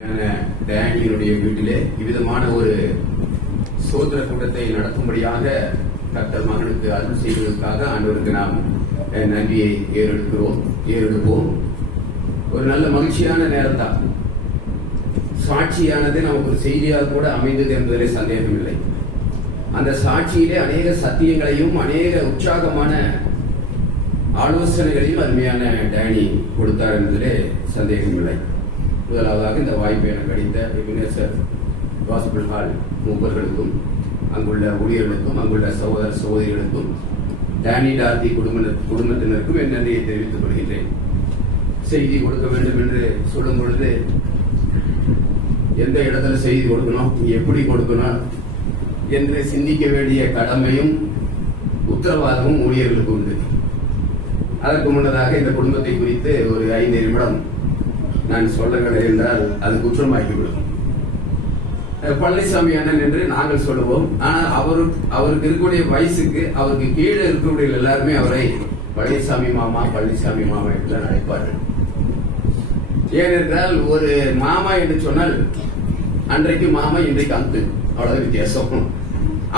டேனியனுடைய வீட்டிலே இவ்விதமான ஒரு சோதர கூட்டத்தை நடத்தும்படியாக கர்த்தர் மகனுக்கு அருள் செய்வதற்காக ஆண்டவருக்கு நாம் நன்றியை ஏறெடுப்போம். ஒரு நல்ல மகிழ்ச்சியான நேரம் தான். சாட்சியானது நமக்கு ஒரு செய்தியாக கூட அமைந்தது என்பதிலே சந்தேகம் இல்லை. அந்த சாட்சியிலே அநேக சத்தியங்களையும் அநேக உற்சாகமான ஆலோசனைகளையும் அருமையான டேனி கொடுத்தார் என்பதிலே சந்தேகம் இல்லை. முதலாவதாக இந்த வாய்ப்பை எனக்கு அளித்த எபினேசர் காஸ்பல் ஹால் மூப்பர்களுக்கும் அங்குள்ள ஊழியர்களுக்கும் அங்குள்ள சகோதர சகோதரிகளுக்கும் டேனி டார்த்தி குடும்பத்தினருக்கும் என் நன்றியை தெரிவித்துக் கொள்கின்றேன். செய்தி கொடுக்க வேண்டும் என்று சொல்லும் பொழுது எந்த இடத்துல செய்தி கொடுக்கணும், எப்படி கொடுக்கணும் என்று சிந்திக்க வேண்டிய கடமையும் உத்தரவாதமும் ஊழியர்களுக்கு உண்டு. அதற்கு முன்னதாக இந்த குடும்பத்தை குறித்து ஒரு 5 நிமிடம் நான் சொல்லவில்லை என்றால் அது குற்றமாகிவிடும். பழனிசாமி அண்ணன் என்று நாங்கள் சொல்லுவோம். ஆனால் அவருக்கு இருக்கக்கூடிய வயசுக்கு அவருக்கு கீழே இருக்கக்கூடிய எல்லாருமே அவரை பழனிசாமி மாமா என்று அழைப்பார்கள். ஏனென்றால் ஒரு மாமா என்று சொன்னால் அன்றைக்கு மாமா இன்றைக்கு அங்கு, அவ்வளவு வித்தியாசம்.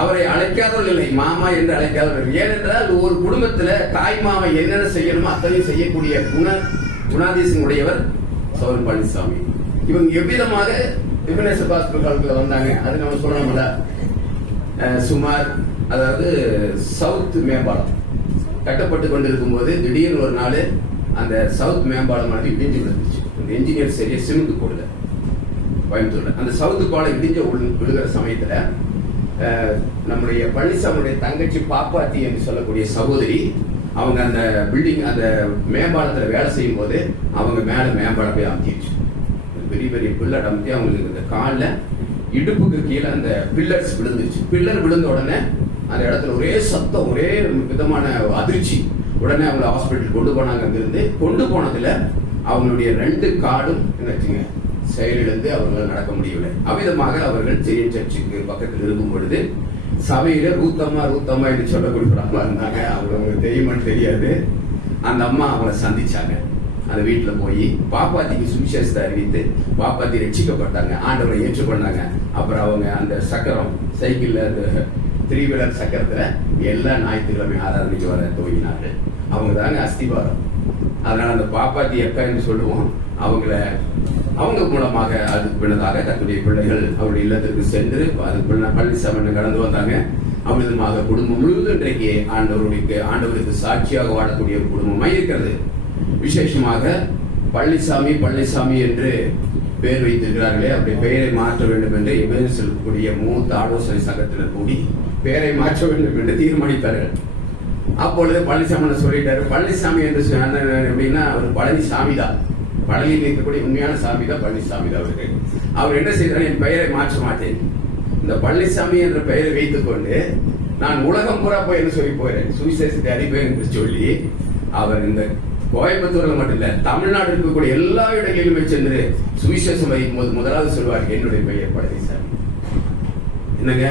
அவரை அழைக்காதவர்கள் இல்லை, மாமா என்று அழைக்காதவர்கள். ஏனென்றால் ஒரு குடும்பத்துல தாய் மாமா என்னென்ன செய்யணுமோ அத்தனை செய்யக்கூடிய குணாதிசயம் உடையவர் சௌரன் பழனிசாமி. இவங்க எவ்விதமாக எபினேசர் காஸ்பல் ஹாலுக்குள்ள வந்தாங்க அது நம்ம சொல்லணும்ல. சுமார் அதாவது சவுத் மேம்பாலம் கட்டப்பட்டு கொண்டிருக்கும் போது திடீர்னு ஒரு நாள் அந்த சவுத் மேம்பாலமானது இடிஞ்சு விழுந்துச்சு. அந்த என்ஜினியர் சரியா சிமெண்ட் போடல கோயம்புத்தூர்ல. அந்த சவுத்து பாலம் இடிஞ்ச விழுகிற சமயத்துல நம்முடைய பழனிசாமியுடைய தங்கச்சி பாப்பாத்தி என்று சொல்லக்கூடிய சகோதரி அவங்க அந்த பில்டிங் அந்த மேம்பாலத்துல வேலை செய்யும் போது அவங்க மேல மேம்பாலம் போய் அமுத்திடுச்சு. பெரிய பெரிய பில்லர் அமுத்தி அவங்களுக்கு இந்த காலில் இடுப்புக்கு கீழே அந்த பில்லர்ஸ் விழுந்துச்சு. பில்லர் விழுந்த உடனே அந்த இடத்துல ஒரே சத்தம், ஒரே விதமான அதிர்ச்சி. உடனே அவங்களை ஹாஸ்பிட்டல் கொண்டு போனாங்க. அங்கிருந்து கொண்டு போனதுல அவங்களுடைய 2 காலும் என்னச்சுங்க செயலிழந்து அவர்களால் நடக்க முடியவில்லை. அவ்விதமாக அவர்கள் செரியன் சர்ச்சுக்கு பக்கத்தில் இருக்கும் பொழுது சபையில ரூத்தம்மா என்று சொல்லக்கூடிய அம்மா இருந்தாங்க. அவங்களுக்கு தெரியுமான்னு தெரியாது. அந்த அம்மா அவங்களை சந்திச்சாங்க. அந்த வீட்டுல போய் பாப்பாத்திக்கு சுவிசேஷத்தை அறிவித்து பாப்பாத்தி ரட்சிக்கப்பட்டாங்க, ஆண்டவரை ஏற்றுக்கொண்டாங்க. அப்புறம் அவங்க அந்த சக்கரம் சைக்கிள்ல அந்த 3 வீலர் சக்கரத்துல எல்லா ஞாயிற்றுக்கிழமை ஆராதனைக்கு வர துவங்கினார்கள். அவங்க தாங்க அஸ்திவாரம். அதனால அந்த பாப்பாத்தி அக்கா என்று சொல்லுவோம். அவங்க மூலமாக அதுக்கு பின்னதாக தன்னுடைய பிள்ளைகள் அவருடைய இல்லத்திற்கு சென்று அதுக்கு பழனிசாமி கடந்து வந்தாங்க. அவ்விதமாக குடும்பம் முழுவதும் இன்றைக்கு ஆண்டவருக்கு சாட்சியாக வாழக்கூடிய ஒரு குடும்பமாக இருக்கிறது. விசேஷமாக பழனிசாமி என்று பெயர் வைத்திருக்கிறார்களே, அப்படி பெயரை மாற்ற வேண்டும் என்று எமர்ஜென்சிக்கூடிய மூத்த ஆலோசனை சங்கத்தினர் கூடி பெயரை மாற்ற வேண்டும் என்று தீர்மானித்தார்கள். அப்பொழுது பழனிசாமி சொல்லிட்டாரு, பழனிசாமி என்று அப்படின்னா அவர் பழனிசாமி தான், பழனியில் இருக்கக்கூடிய உண்மையான சாமி தான் பழனிசாமி தான் அவருக்கு. அவர் என்ன செய்தார், என் பெயரை மாற்ற மாட்டேன், இந்த பழனிசாமி என்ற பெயரை வைத்துக் கொண்டு நான் உலகம் பூரா போய் என்ன சொல்லி போறேன், சுவிசேஷத்தை அறிப்பேன் என்று சொல்லி அவர் இந்த கோயம்புத்தூர்ல மட்டும் இல்ல தமிழ்நாடு இருக்கக்கூடிய எல்லா இடங்களிலுமே சென்று சுவிசேஷம் வைக்கும் போது முதலாவது சொல்வார், என்னுடைய பெயர் பழனிசாமி. என்னங்க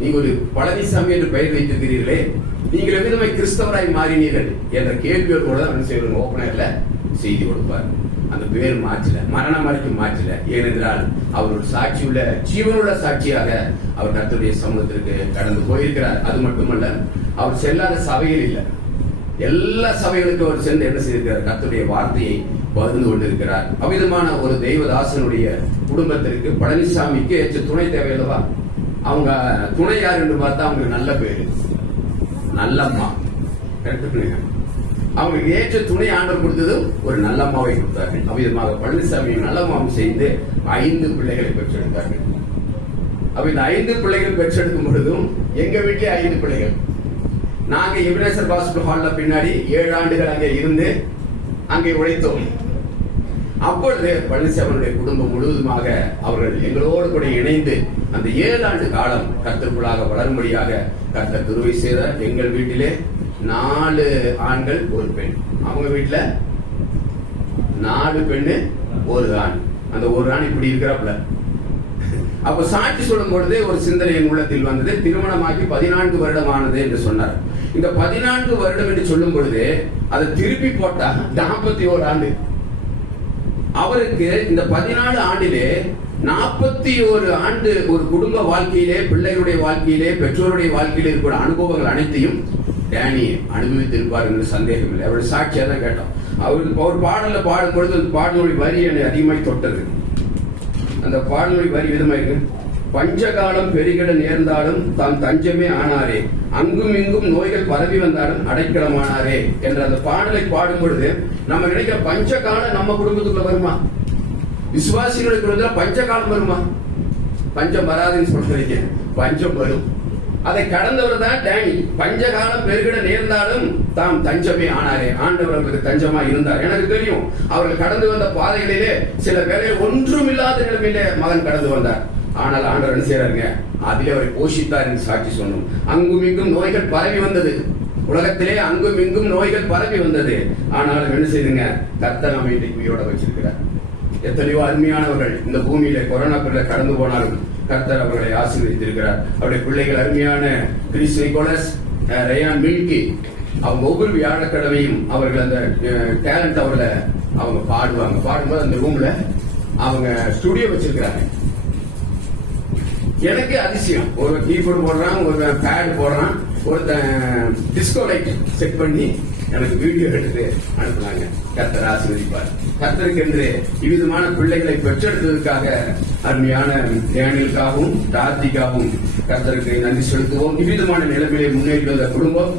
நீங்க ஒரு பழனிசாமி என்று பெயர் வைத்திருக்கிறீர்களே, நீங்கள் எவ்விதமாய் கிறிஸ்தவராய் மாறினீர்கள் என்ற கேள்வியோடு கூட என்ன செய்வாங்க, ஓப்பனர்ல செய்தி கொடுப்பார். அந்த பேர் மாற்றல, மரணம் வரைக்கும் மாற்றல. ஏனென்றால் அவர் ஒரு சாட்சியுள்ள ஜீவனுள்ள சாட்சியாக அவர் கர்த்தருடைய சமூகத்திற்கு கடந்து போயிருக்கிறார். அது மட்டுமல்ல, அவர் செல்லாத சபைகள் இல்லை, எல்லா சபைகளுக்கும் அவர் சென்று என்ன செய்திருக்கிறார், கர்த்தருடைய வார்த்தையை பகிர்ந்து கொண்டிருக்கிறார். அவ்விதமான ஒரு தெய்வதாசனுடைய குடும்பத்திற்கு பழனிசாமிக்கு ஏற்ற துணை தேவையில்லவா? அவங்க துணை யார் என்று பார்த்தா அவங்களுக்கு நல்ல பேரு, நல்லம்மா. அவங்களுக்கு ஏற்ற துணை ஆண்டவர் கொடுத்தது ஒரு நல்லம்மாவை கொடுத்தார்கள். அவ்விதமாக பழனிசாமி நல்லம்மாவும் செய்து 5 பிள்ளைகளை பெற்றெடுத்தார்கள். அப்ப இந்த 5 பிள்ளைகள் பெற்றெடுக்கும் பொழுதும் எங்க வீட்டிலே 5 பிள்ளைகள். நாங்க எபினேசர் காஸ்பல் ஹால்ல பின்னாடி 7 ஆண்டுகள் அங்கே இருந்து அங்கே உழைத்தோம். அப்பொழுது பழனிசாமியுடைய குடும்பம் முழுவதுமாக அவர்கள் எங்களோடு கூட இணைந்து அந்த 7 ஆண்டு காலம் கர்த்தருக்குள்ளாக வளரும்படியாக கர்த்தர் கிருபை செய்தார். எங்கள் வீட்டிலே 4 ஆண்கள் 1 பெண், அவங்க வீட்டுல 4 பெண்ணு 1 ஆண். அந்த 1 ஆண் இப்படி இருக்கிறாப்ல. அப்ப சாட்சி சொல்லும் பொழுது ஒரு சிந்தனை என் உள்ளத்தில் வந்தது. திருமணமாகி 14 வருடம் ஆனது என்று சொன்னார். இந்த 14 வருடம் என்று சொல்லும் பொழுது அதை திருப்பி போட்டா 41 ஆண்டு. அவருக்கு இந்த 14 ஆண்டிலே 41 ஆண்டு ஒரு குடும்ப வாழ்க்கையிலே, பிள்ளைகளுடைய வாழ்க்கையிலே, பெற்றோருடைய வாழ்க்கையிலே இருக்கிற அனுபவங்கள் அனைத்தையும் டேனி அனுபவித்திருப்பார் என்று சந்தேகம் இல்லை. அவருடைய சாட்சியா தான் கேட்டோம். அவர் பாடல பாடும் பொழுது அந்த பாடலுடைய வரி என்னை அதிகமாய் தொட்டது. அந்த பாடலுடைய வரி விதமாக இருக்கு. பஞ்சகாலம் பெருகிட நேர்ந்தாலும் தாம் தஞ்சமே ஆனாரே, அங்கும் இங்கும் நோய்கள் பரவி வந்தாலும் அடைக்கலமானாரே என்ற அந்த பாடலை பாடும் பொழுது நம்ம நினைக்கிற பஞ்சகாலம் நம்ம குடும்பத்துக்குள்ள வருமா? விசுவாசிகளுக்கு பஞ்சகாலம் வருமா? பஞ்சம் வராதுன்னு சொல்றீங்க, பஞ்சம் வரும். அதை கடந்தவர் தான் டேனி. பஞ்சகாலம் பெருகிட நேர்ந்தாலும் தாம் தஞ்சமே ஆனாரே, ஆண்டவர் அவர்களுக்கு தஞ்சமா இருந்தார். எனக்கு தெரியும் அவர்கள் கடந்து வந்த பாதைகளிலே சில வேலை ஒன்றும் இல்லாத நிலைமையிலே மகன் கடந்து வந்தார். ஆனால் ஆண்டவர் என்ன செய்யறாருங்க, அதிலே அவரை போஷித்தார் என்று சாட்சி சொன்னோம். அங்கும் இங்கும் நோய்கள் பரவி வந்தது, உலகத்திலே அங்கும் இங்கும் நோய்கள் பரவி வந்தது. ஆனாலும் என்ன செய்யுங்க, கர்த்தர் நம்மை இன்றைக்கு உயிரோட வச்சிருக்கிறார். எத்தனையோ அருமையானவர்கள் இந்த பூமியில கொரோனா பிள்ளை கடந்து போனாலும் கர்த்தர் அவர்களை ஆசீர்வதித்திருக்கிறார். அவருடைய பிள்ளைகள் அருமையான கிறிஸ் நிக்கோலஸ், ரயான் மில்கி, அவங்க ஒவ்வொரு வியாழக்கிழமையும் அவர்கள் அந்த டேலண்ட் அவங்க பாடுவாங்க. பாடும்போது அந்த ரூம்ல அவங்க ஸ்டுடியோ வச்சிருக்கிறாங்க. எனக்கு அதிசயம், ஒரு கீபோர்டு போடுறான், ஒரு பேட் போடுறான், ஒருத்தன் டிஸ்கோ லைட் செட் பண்ணி எனக்கு வீடியோ எடுத்து அனுப்புனாங்க. கர்த்தர் ஆசீர்வதிப்பார். கர்த்தருக்கு என்று இவ்விதமான பிள்ளைகளை பெற்றெடுத்ததற்காக அருமையான டேனியலுக்காகவும் டார்த்திக்காகவும் கர்த்தருக்கு நன்றி செலுத்துவோம். இவ்விதமான நிலைமையை முன்னேறி வந்த குடும்பம்.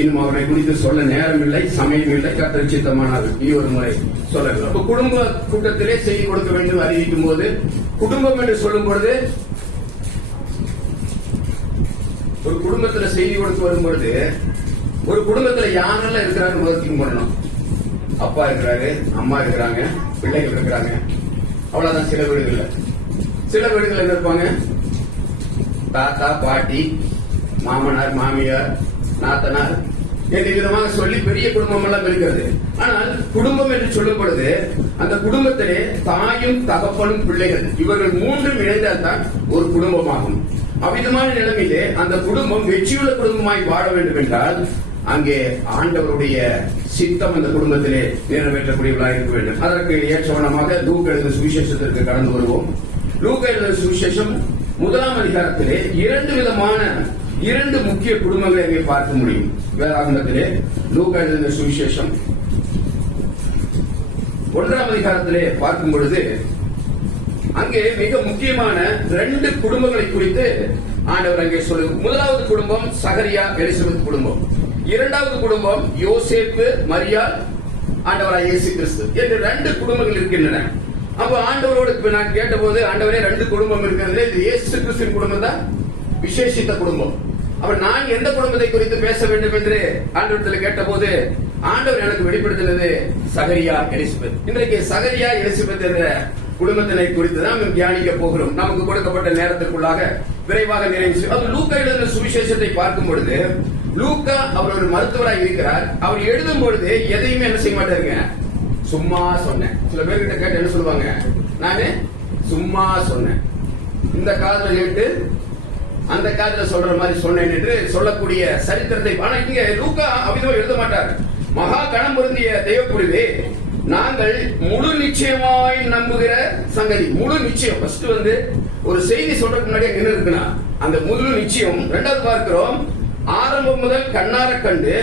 இன்னும் அவரை குறித்து சொல்ல நேரம் இல்லை, சமயம் இல்லை. கர்த்தர் சித்தமானது ஒரு முறை சொல்ல குடும்ப கூட்டத்திலே செய்தி கொடுக்க வேண்டும் அறிவிக்கும் போது, குடும்பம் என்று சொல்லும் பொழுது ஒரு குடும்பத்துல செய்தி கொடுத்து வரும்பொழுது ஒரு குடும்பத்துல யாரெல்லாம் இருக்கிறாங்க முதல் பண்ணணும். அப்பா இருக்கிறாரு, அம்மா இருக்கிறாங்க, பிள்ளைகள் இருக்கிறாங்க, அவ்வளவுதான். சில வீடுகள் என்ன இருப்பாங்க, தாத்தா பாட்டி, மாமனார் மாமியார், நாத்தனார் என்று விதமாக சொல்லி பெரிய குடும்பம் எல்லாம் இருக்கிறது. ஆனால் குடும்பம் என்று சொல்லும் பொழுது அந்த குடும்பத்திலே தாயும் தகப்பனும் பிள்ளைகள் இவர்கள் மூன்றும் இணைந்தால் தான் ஒரு குடும்பமாகும். அவ்விதமான நிலைமையிலே அந்த குடும்பம் வெற்றியுள்ள குடும்பமாய் வாழ வேண்டும் என்றால் அங்கே ஆண்டவருடைய சித்தம் அந்த குடும்பத்திலே நிறைவேற்றக்கூடியவர்களாக இருக்க வேண்டும். அதற்கு ஏற்றவனமாக லூக்கா எழுதின சுவிசேஷத்திற்கு கடந்து வருவோம். லூக்கா எழுதின சுவிசேஷம் 1ஆம் அதிகாரத்திலே இரண்டு முக்கிய குடும்பங்களை அங்கே பார்க்க முடியும். வேதாகமத்திலே லூக்கா எழுதின சுவிசேஷம் 1ஆம் அதிகாரத்திலே பார்க்கும் பொழுது அங்கே மிக முக்கியமான 2 குடும்பங்களை குறித்து ஆண்டவர் அங்கே சொல்லுங்க. முதலாவது குடும்பம் சகரியா எலிசபெத் குடும்பம். இரண்டாவது குடும்பம் யோசேப்பு மரியாள் ஆண்டவராய் இயேசு கிறிஸ்து என்று 2 குடும்பங்கள் இருக்கின்றன. அப்ப ஆண்டவரோடு நான் கேட்டபோது, ஆண்டவரே 2 குடும்பம் இருக்கிறது, இது இயேசு கிறிஸ்துவின் குடும்பம் தான் விசேஷித்த குடும்பம். அப்ப நான் எந்த குடும்பத்தை குறித்து பேச வேண்டும் என்று ஆண்டவரத்தில் கேட்டபோது ஆண்டவர் எனக்கு வெளிப்படுத்தினது சகரியா எலிசபெத். இன்றைக்கு சகரியா எலிசபெத் என்ற குடும்பத்தினை குறித்து தான் தியானிக்க போகிறோம். நமக்கு கொடுக்கப்பட்ட நேரத்திற்குள்ளாக விரைவாக நிறைவு. அது லூக்கா எழுதின சுவிசேஷத்தை பார்க்கும் பொழுது, லூக்கா அவர் ஒரு மருத்துவராக இருக்கிறார். அவர் எழுதும் பொழுது எதையுமே என்ன செய்ய மாட்டாருங்க, சும்மா சொன்னேன். சில பேர்கிட்ட கேட்டு என்ன சொல்லுவாங்க, நானு சும்மா சொன்னேன், இந்த காதுல கேட்டு அந்த காதுல சொல்ற மாதிரி சொன்னேன் என்று சொல்லக்கூடிய சரித்திரத்தை. ஆனா இங்க லூக்கா அவ்விதமா எழுத மாட்டார். மகா கணம் பொருந்திய தெய்வப்புரிவே, நாங்கள் முழு நிச்சயமாய் நம்புகிற சங்கதி. முழு நிச்சயம் ஃபர்ஸ்ட் ஒரு செய்தி சொல்றதுக்கு முன்னாடி என்ன இருக்குன்னா அந்த முழு நிச்சயம். இரண்டாவது பார்க்கிறோம், ஆரம்பம் முதல் கண்ணார கண்டு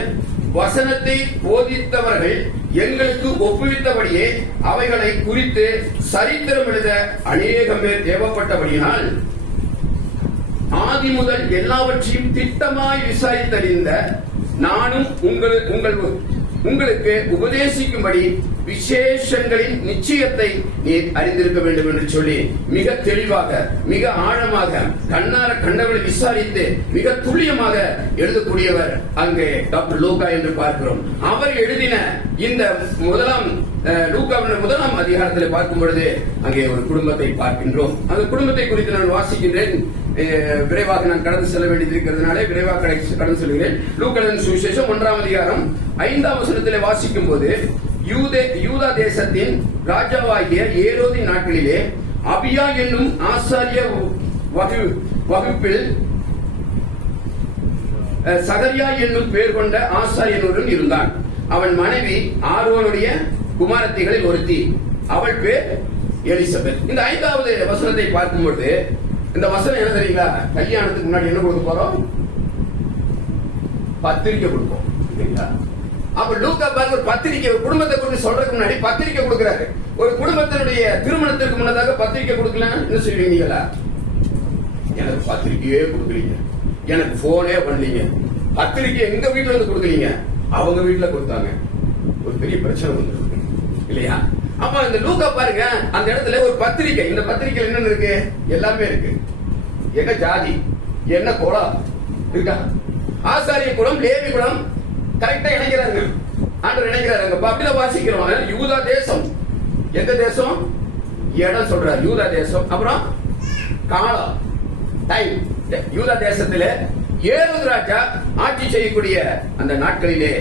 வசனத்தை போதித்தவர்கள் எங்களுக்கு ஒப்புவித்தபடியே அவைகளை குறித்து சரித்திரம் எழுத அநேகம் பேர் தேவைப்பட்டபடியினால் ஆதி முதல் எல்லாவற்றையும் திட்டமாய் விசாரித்தறிந்த நானும் உங்களுக்கு உபதேசிக்கும்படி விசேஷங்களின் நிச்சயத்தை நீ அறிந்திருக்க வேண்டும் என்று சொல்லி மிக தெளிவாக, மிக ஆழமாக, கண்ணவர்களை விசாரித்து மிக துல்லியமாக எழுதக்கூடியவர் அங்கே டாக்டர் லூக்கா என்று பார்க்கிறோம். அவர் எழுதின இந்த லூக்காவின் 1ஆம் அதிகாரத்தில் பார்க்கும் பொழுது அங்கே ஒரு குடும்பத்தை பார்க்கின்றோம். அந்த குடும்பத்தை குறித்து நான் வாசிக்கின்றேன். விரைவாக நான் கடந்து செல்ல வேண்டியிருக்கிறதுனாலே விரைவாக கடந்து செல்கிறேன். லூக்காவின் சுவிசேஷம் 1ஆம் அதிகாரம் 5ஆம் வசனத்திலே வாசிக்கும் போது, யூதா தேசத்தின் ராஜாவாகிய ஏரோதின் நாட்களிலே அபியா என்னும் ஆசாரிய வகுப்பில் சகரியா என்னும் பெயர் கொண்ட ஆசாரியனுடன் இருந்தான். அவன் மனைவி ஆரோனுடைய குமாரத்திகளில் ஒருத்தி. அவள் பேர் எலிசபெத். இந்த 5வது வசனத்தை பார்க்கும்போது இந்த வசனம் என்ன தெரியுங்களா? கல்யாணத்துக்கு முன்னாடி என்ன கொடுக்க போறோம்? பத்திரிக்கை கொடுப்போம். அப்ப லூக்கா பாருங்க, ஒரு பத்திரிக்கை, ஒரு குடும்பத்தை குறித்து சொல்றதுக்கு முன்னாடி பத்திரிக்கை கொடுக்கிறாரு. ஒரு குடும்பத்தினுடைய திருமணத்திற்கு முன்னதாக பத்திரிக்கை கொடுக்கலாம் என்ன சொல்லுவீங்களா? எனக்கு பத்திரிக்கையே கொடுக்கலீங்க, எனக்கு போனே பண்ணலீங்க, பத்திரிக்கை எங்க வீட்டுல இருந்து கொடுக்கலீங்க, அவங்க வீட்டுல கொடுத்தாங்க. ஒரு பெரிய பிரச்சனை வந்து இல்லையா? அப்ப இந்த லூக்கா பாருங்க, அந்த இடத்துல ஒரு பத்திரிக்கை, இந்த பத்திரிக்கை என்னன்னு இருக்கு? எல்லாமே இருக்கு. என்ன ஜாதி, என்ன குலம் இருக்கா? ஆசாரிய குலம், லேவி குலம் கரெக்டா இணைக்கிறாங்க. ஆண்டவர் இணைக்கிறாங்க. அப்படிதான் வாசிக்கிறோம். யூதா தேசம், எந்த தேசம்? இடம் சொல்ற யூதா தேசம். அப்புறம் காலம், டைம். யூதா தேசத்துல ஏரோது ராஜா ஆட்சி செய்யக்கூடிய அந்த நாட்களிலே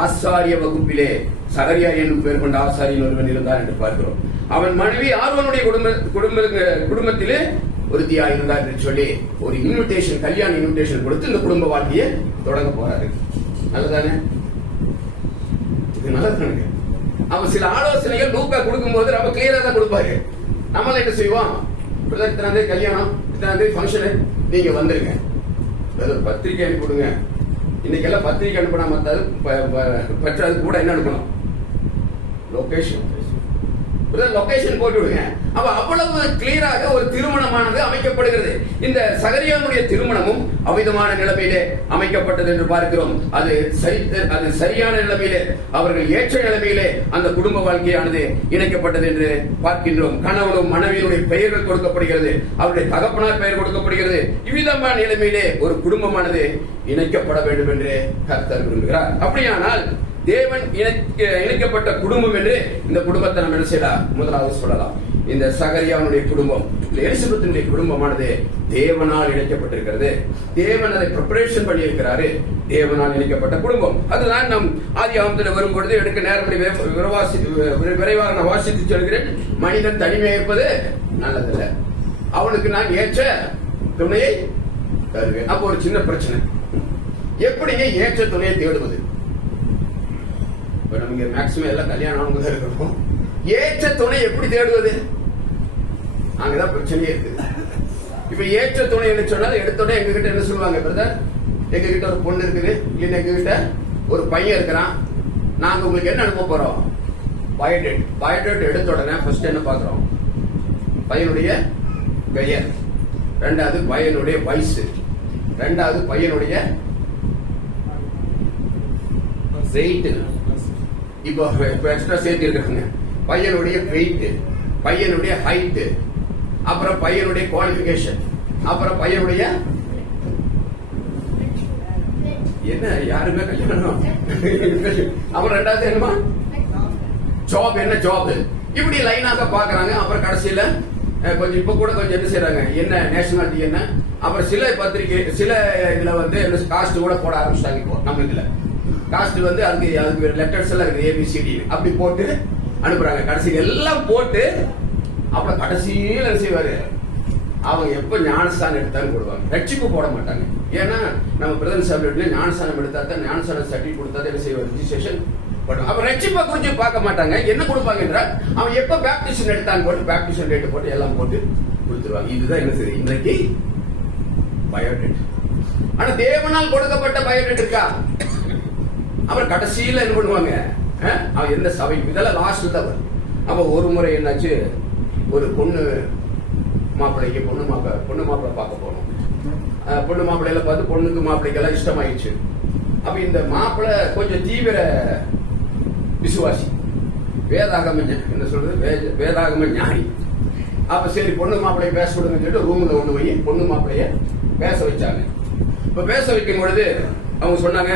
ஆசாரிய வகுப்பிலே சகரியா என்னும் பெயர் கொண்ட ஆசாரியன் ஒருவன் இருந்தார் என்று பார்க்கிறோம். அவன் மனைவி ஆர்வனுடைய குடும்பத்திலே ஒருத்தியா இருந்தார் என்று சொல்லி ஒரு இன்விடேஷன், கல்யாண இன்விடேஷன் கொடுத்து இந்த குடும்ப வாழ்க்கையை தொடங்க போறாரு. நல்லதானே? இது நல்லதானுங்க. அவன் சில ஆலோசனைகள் லூக்கா கொடுக்கும் போது ரொம்ப கிளியரா தான் கொடுப்பாரு. நம்மள என்ன செய்வோம்? இத்தனை கல்யாணம், இத்தனை ஃபங்க்ஷனு, நீங்க வந்துருங்க, பத்திரிக்கை அனுப்பி கொடுங்க. இன்னைக்கு எல்லாம் பத்திரிக்கை அனுப்பினா பெற்றது கூட என்ன அனுப்பணும்? லொகேஷன் போட்டு விடுங்க. அப்ப அவ்வளவு கிளியராக ஒரு திருமணமானது அமைக்கப்படுகிறது. இந்த சகரியானுடைய திருமணமும் அமிதமான நிலைமையிலே அமைக்கப்பட்டது என்று பார்க்கிறோம். அது சரியான நிலைமையிலே, அவர்கள் ஏற்ற நிலைமையிலே அந்த குடும்ப வாழ்க்கையானது இணைக்கப்பட்டது என்று பார்க்கின்றோம். கணவனும் மனைவியினுடைய பெயர்கள் கொடுக்கப்படுகிறது, அவருடைய தகப்பனார் பெயர் கொடுக்கப்படுகிறது. இவ்விதமான நிலைமையிலே ஒரு குடும்பமானது இணைக்கப்பட வேண்டும் என்று கர்த்தர் விரும்புகிறார். அப்படியானால் தேவன் இணைக்கப்பட்ட குடும்பம் என்று இந்த குடும்பத்தை நம்ம என்ன செய்யலாம்? முதலாவது சொல்லலாம். இந்த சகரியாவுடைய குடும்பம், இந்த எலிசபெத்தினுடைய குடும்பமானது தேவனால் இணைக்கப்பட்டிருக்கிறது. தேவன் அதை ப்ரிப்பரேஷன் பண்ணி இருக்கிறாரு. தேவனால் இணைக்கப்பட்ட குடும்பம். அதுதான் நம் ஆதியாகமத்தில் வரும்பொழுது எடுக்க நேரம் விரைவாக நான் வாசித்து சொல்கிறேன். மனிதன் தனிமையாக இருப்பது நல்லதில்லை, அவனுக்கு நான் ஏற்ற துணையை தருவேன். அப்போ ஒரு சின்ன பிரச்சனை, எப்படிங்க ஏற்ற துணையை தேடுவது? நம்ம மேக்சிமம் எல்லாம் கல்யாணம் ஆனவங்க இருக்கணும். ஏற்ற துணை எப்படி தேடுவது? அங்கதான் பிரச்சனையே இருக்குது. இப்ப ஏற்ற துணை என்ன சொன்னால், எடுத்தோடனே எங்க கிட்ட என்ன சொல்லுவாங்க? பிரதர், எங்க கிட்ட ஒரு பொண்ணு இருக்குது, இல்லைன்னா எங்க கிட்ட ஒரு பையன் இருக்கிறான், நாங்க உங்களுக்கு என்ன அனுப்ப போறோம்? பயோடேட். பயோடேட் எடுத்த உடனே ஃபர்ஸ்ட் என்ன பாக்குறோம்? பையனுடைய பெயர், ரெண்டாவது பையனுடைய வயசு, ரெண்டாவது பையனுடைய வெயிட். இப்போ எக்ஸ்ட்ரா சேர்த்து இருக்காங்க. பையனுடைய வெயிட், பையனுடைய ஹைட், அப்புறம் பையனுடைய குவாலிபிகேஷன், அப்புறம் பையனுடைய என்ன, யாருமே கல்யாணம், அப்புறம் ரெண்டாவது என்னமா ஜாப், என்ன ஜாப், இப்படி லைனாக பாக்குறாங்க. அப்புறம் கடைசியில கொஞ்சம் இப்ப கூட கொஞ்சம் என்ன செய்யறாங்க, என்ன நேஷனாலிட்டி என்ன, அப்புறம் சில பத்திரிகை சில இதுல வந்து காஸ்ட் கூட போட ஆரம்பிச்சிட்டாங்க. இப்போ நம்ம இதுல காஸ்ட் வந்து அதுக்கு லெட்டர்ஸ் எல்லாம் இருக்கு, ஏபிசிடி அப்படி போட்டு அனுப்புறாங்க. கடைசி எல்லாம் போட்டு அப்புறம் கடைசியில் என்ன செய்வாரு, அவங்க எப்ப ஞானஸ்தானம் எடுத்தாலும் போடுவாங்க, ரட்சிப்பு போட மாட்டாங்க. ஏன்னா நம்ம பிரதமர் சபையில ஞானஸ்தானம் எடுத்தா தான், ஞானஸ்தானம் சர்டிபிகேட் கொடுத்தா தான் என்ன செய்வார், ரிஜிஸ்ட்ரேஷன் பண்ணுவாங்க. அப்ப ரட்சிப்பை குறித்து பார்க்க மாட்டாங்க. என்ன கொடுப்பாங்க என்றால், அவன் எப்ப பேப்டிஷன் எடுத்தான்னு போட்டு பேப்டிஷன் ரேட்டு போட்டு எல்லாம் போட்டு கொடுத்துருவாங்க. இதுதான் என்ன செய்யுது இன்றைக்கு பயோடேட். ஆனா தேவனால் கொடுக்கப்பட்ட பயோடேட் இருக்கா? அப்புறம் கடைசியில என்ன பண்ணுவாங்க, அவன் எந்த சபை, இதெல்லாம் லாஸ்ட்ல தான் வரும். அப்ப ஒரு முறை என்னாச்சு, ஒரு பொண்ணு மாப்பிள்ளைக்கு பொண்ணு மாப்பிள்ளை பார்க்க போனோம். பொண்ணு மாப்பிள்ளையில பார்த்து பொண்ணுக்கு மாப்பிள்ளைக்கெல்லாம் இஷ்டமாயிடுச்சு. அப்ப இந்த மாப்பிள்ளை கொஞ்சம் தீவிர விசுவாசி, வேதாகம என்ன சொல்றது, வேதாகம ஞானி. அப்ப சரி பொண்ணு மாப்பிள்ளைய பேச விடுங்கன்னு சொல்லிட்டு ரூம்ல ஒண்ணு போய் பொண்ணு மாப்பிள்ளைய பேச வச்சாங்க. இப்ப பேச வைக்கும் பொழுது அவங்க சொன்னாங்க,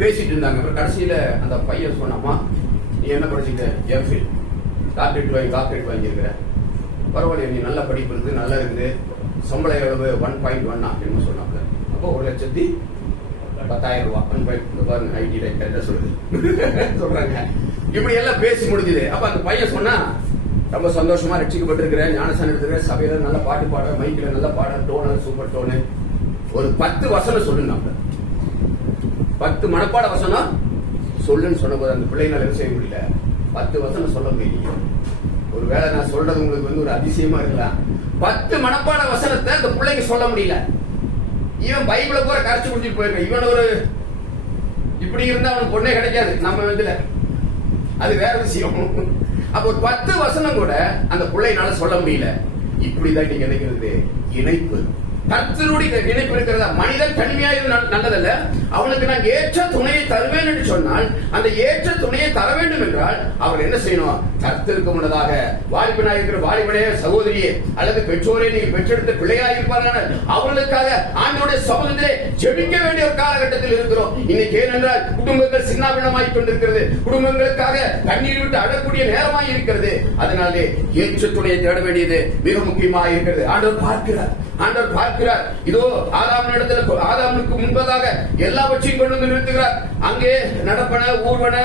பேசிட்டு இருந்தாங்க. கடைசியில அந்த பையன் சொன்னாமா, நீ என்ன படிச்சுக்க, எம்ஃபில் டாக்டரேட் வாங்கியிருக்கிற, பரவாயில்ல, நீ நல்ல படிப்பு இருக்கு, நல்லா இருக்குது, சம்பளம் எவ்வளவு, 1.1 அப்படின்னு சொன்னாங்க. அப்போ 1,10,000 ரூபாய், 1.1 ஐடி கரெக்டா சொல்றாங்க. இப்படி எல்லாம் பேசி முடிஞ்சது. அப்ப அந்த பையன் சொன்னா, ரொம்ப சந்தோஷமா ரட்சிக்கப்பட்டிருக்கிறேன், ஞானஸ்தானம் எடுத்துக்கிறேன், சபையில நல்ல பாட்டு பாட, மைக்கில நல்ல பாட, டோனு சூப்பர் டோனு, ஒரு 10 வசனம் சொல்லுங்க, 10 மனப்பாட வசனம் சொல்லுன்னு சொன்ன போது அந்த பிள்ளைனால செய்ய முடியல. 10 வசனம் சொல்ல முடியல. ஒருவேளை நான் சொல்றது உங்களுக்கு ஒரு அதிசயமா இருக்கலாம். 10 மனப்பாட வசனத்தை அந்த பிள்ளைங்க சொல்ல முடியல. இவன் பைபிளை பூரா கரைச்சு குடிச்சிட்டு போயிருக்க. இவன் ஒரு இப்படி இருந்தா அவனுக்கு பொண்ணே கிடைக்காது நம்ம இதுல. அது வேற விஷயம். அப்ப ஒரு 10 வசனம் கூட அந்த பிள்ளைனால சொல்ல முடியல. இப்படிதான் நீங்க நினைக்கிறது இணைப்பு. கர்த்தருடைய இணைப்பு இருக்கிறதா? மனிதன் தனிமையாக நல்லதல்ல, அவனுக்கு நான் ஏற்ற துணையை தருவேன் என்று சொன்னால், அந்த ஏற்ற துணையை தர வேண்டும் என்றால் அவர் என்ன செய்யணும்? கர்த்தருக்கு முன்னதாக வாலிபனாக இருக்கிற வாலிபனே, சகோதரியே அல்லது பெற்றோரே, நீங்க பெற்றெடுத்த பிள்ளையாக இருப்பார்கள், அவர்களுக்காக ஆண்டவருடைய சமூகத்திலே ஜெபிக்க வேண்டிய ஒரு காலகட்டத்தில் இருக்கிறோம் இன்னைக்கு. ஏனென்றால் குடும்பங்கள் சின்னாபின்னமாய் கொண்டிருக்கிறது, குடும்பங்களுக்காக கண்ணீர் விட்டு அழக்கூடிய நேரமாய் இருக்கிறது. அதனாலே ஏற்ற துணையை தேட வேண்டியது மிக முக்கியமாக இருக்கிறது. ஆண்டவர் பார்க்கிறார். இதோ ஆதாமுக்கு முன்பதாக எல்லாவற்றையும் கொண்டு வந்து நிறுத்துகிறார். அங்கே நடப்பன ஊர்வன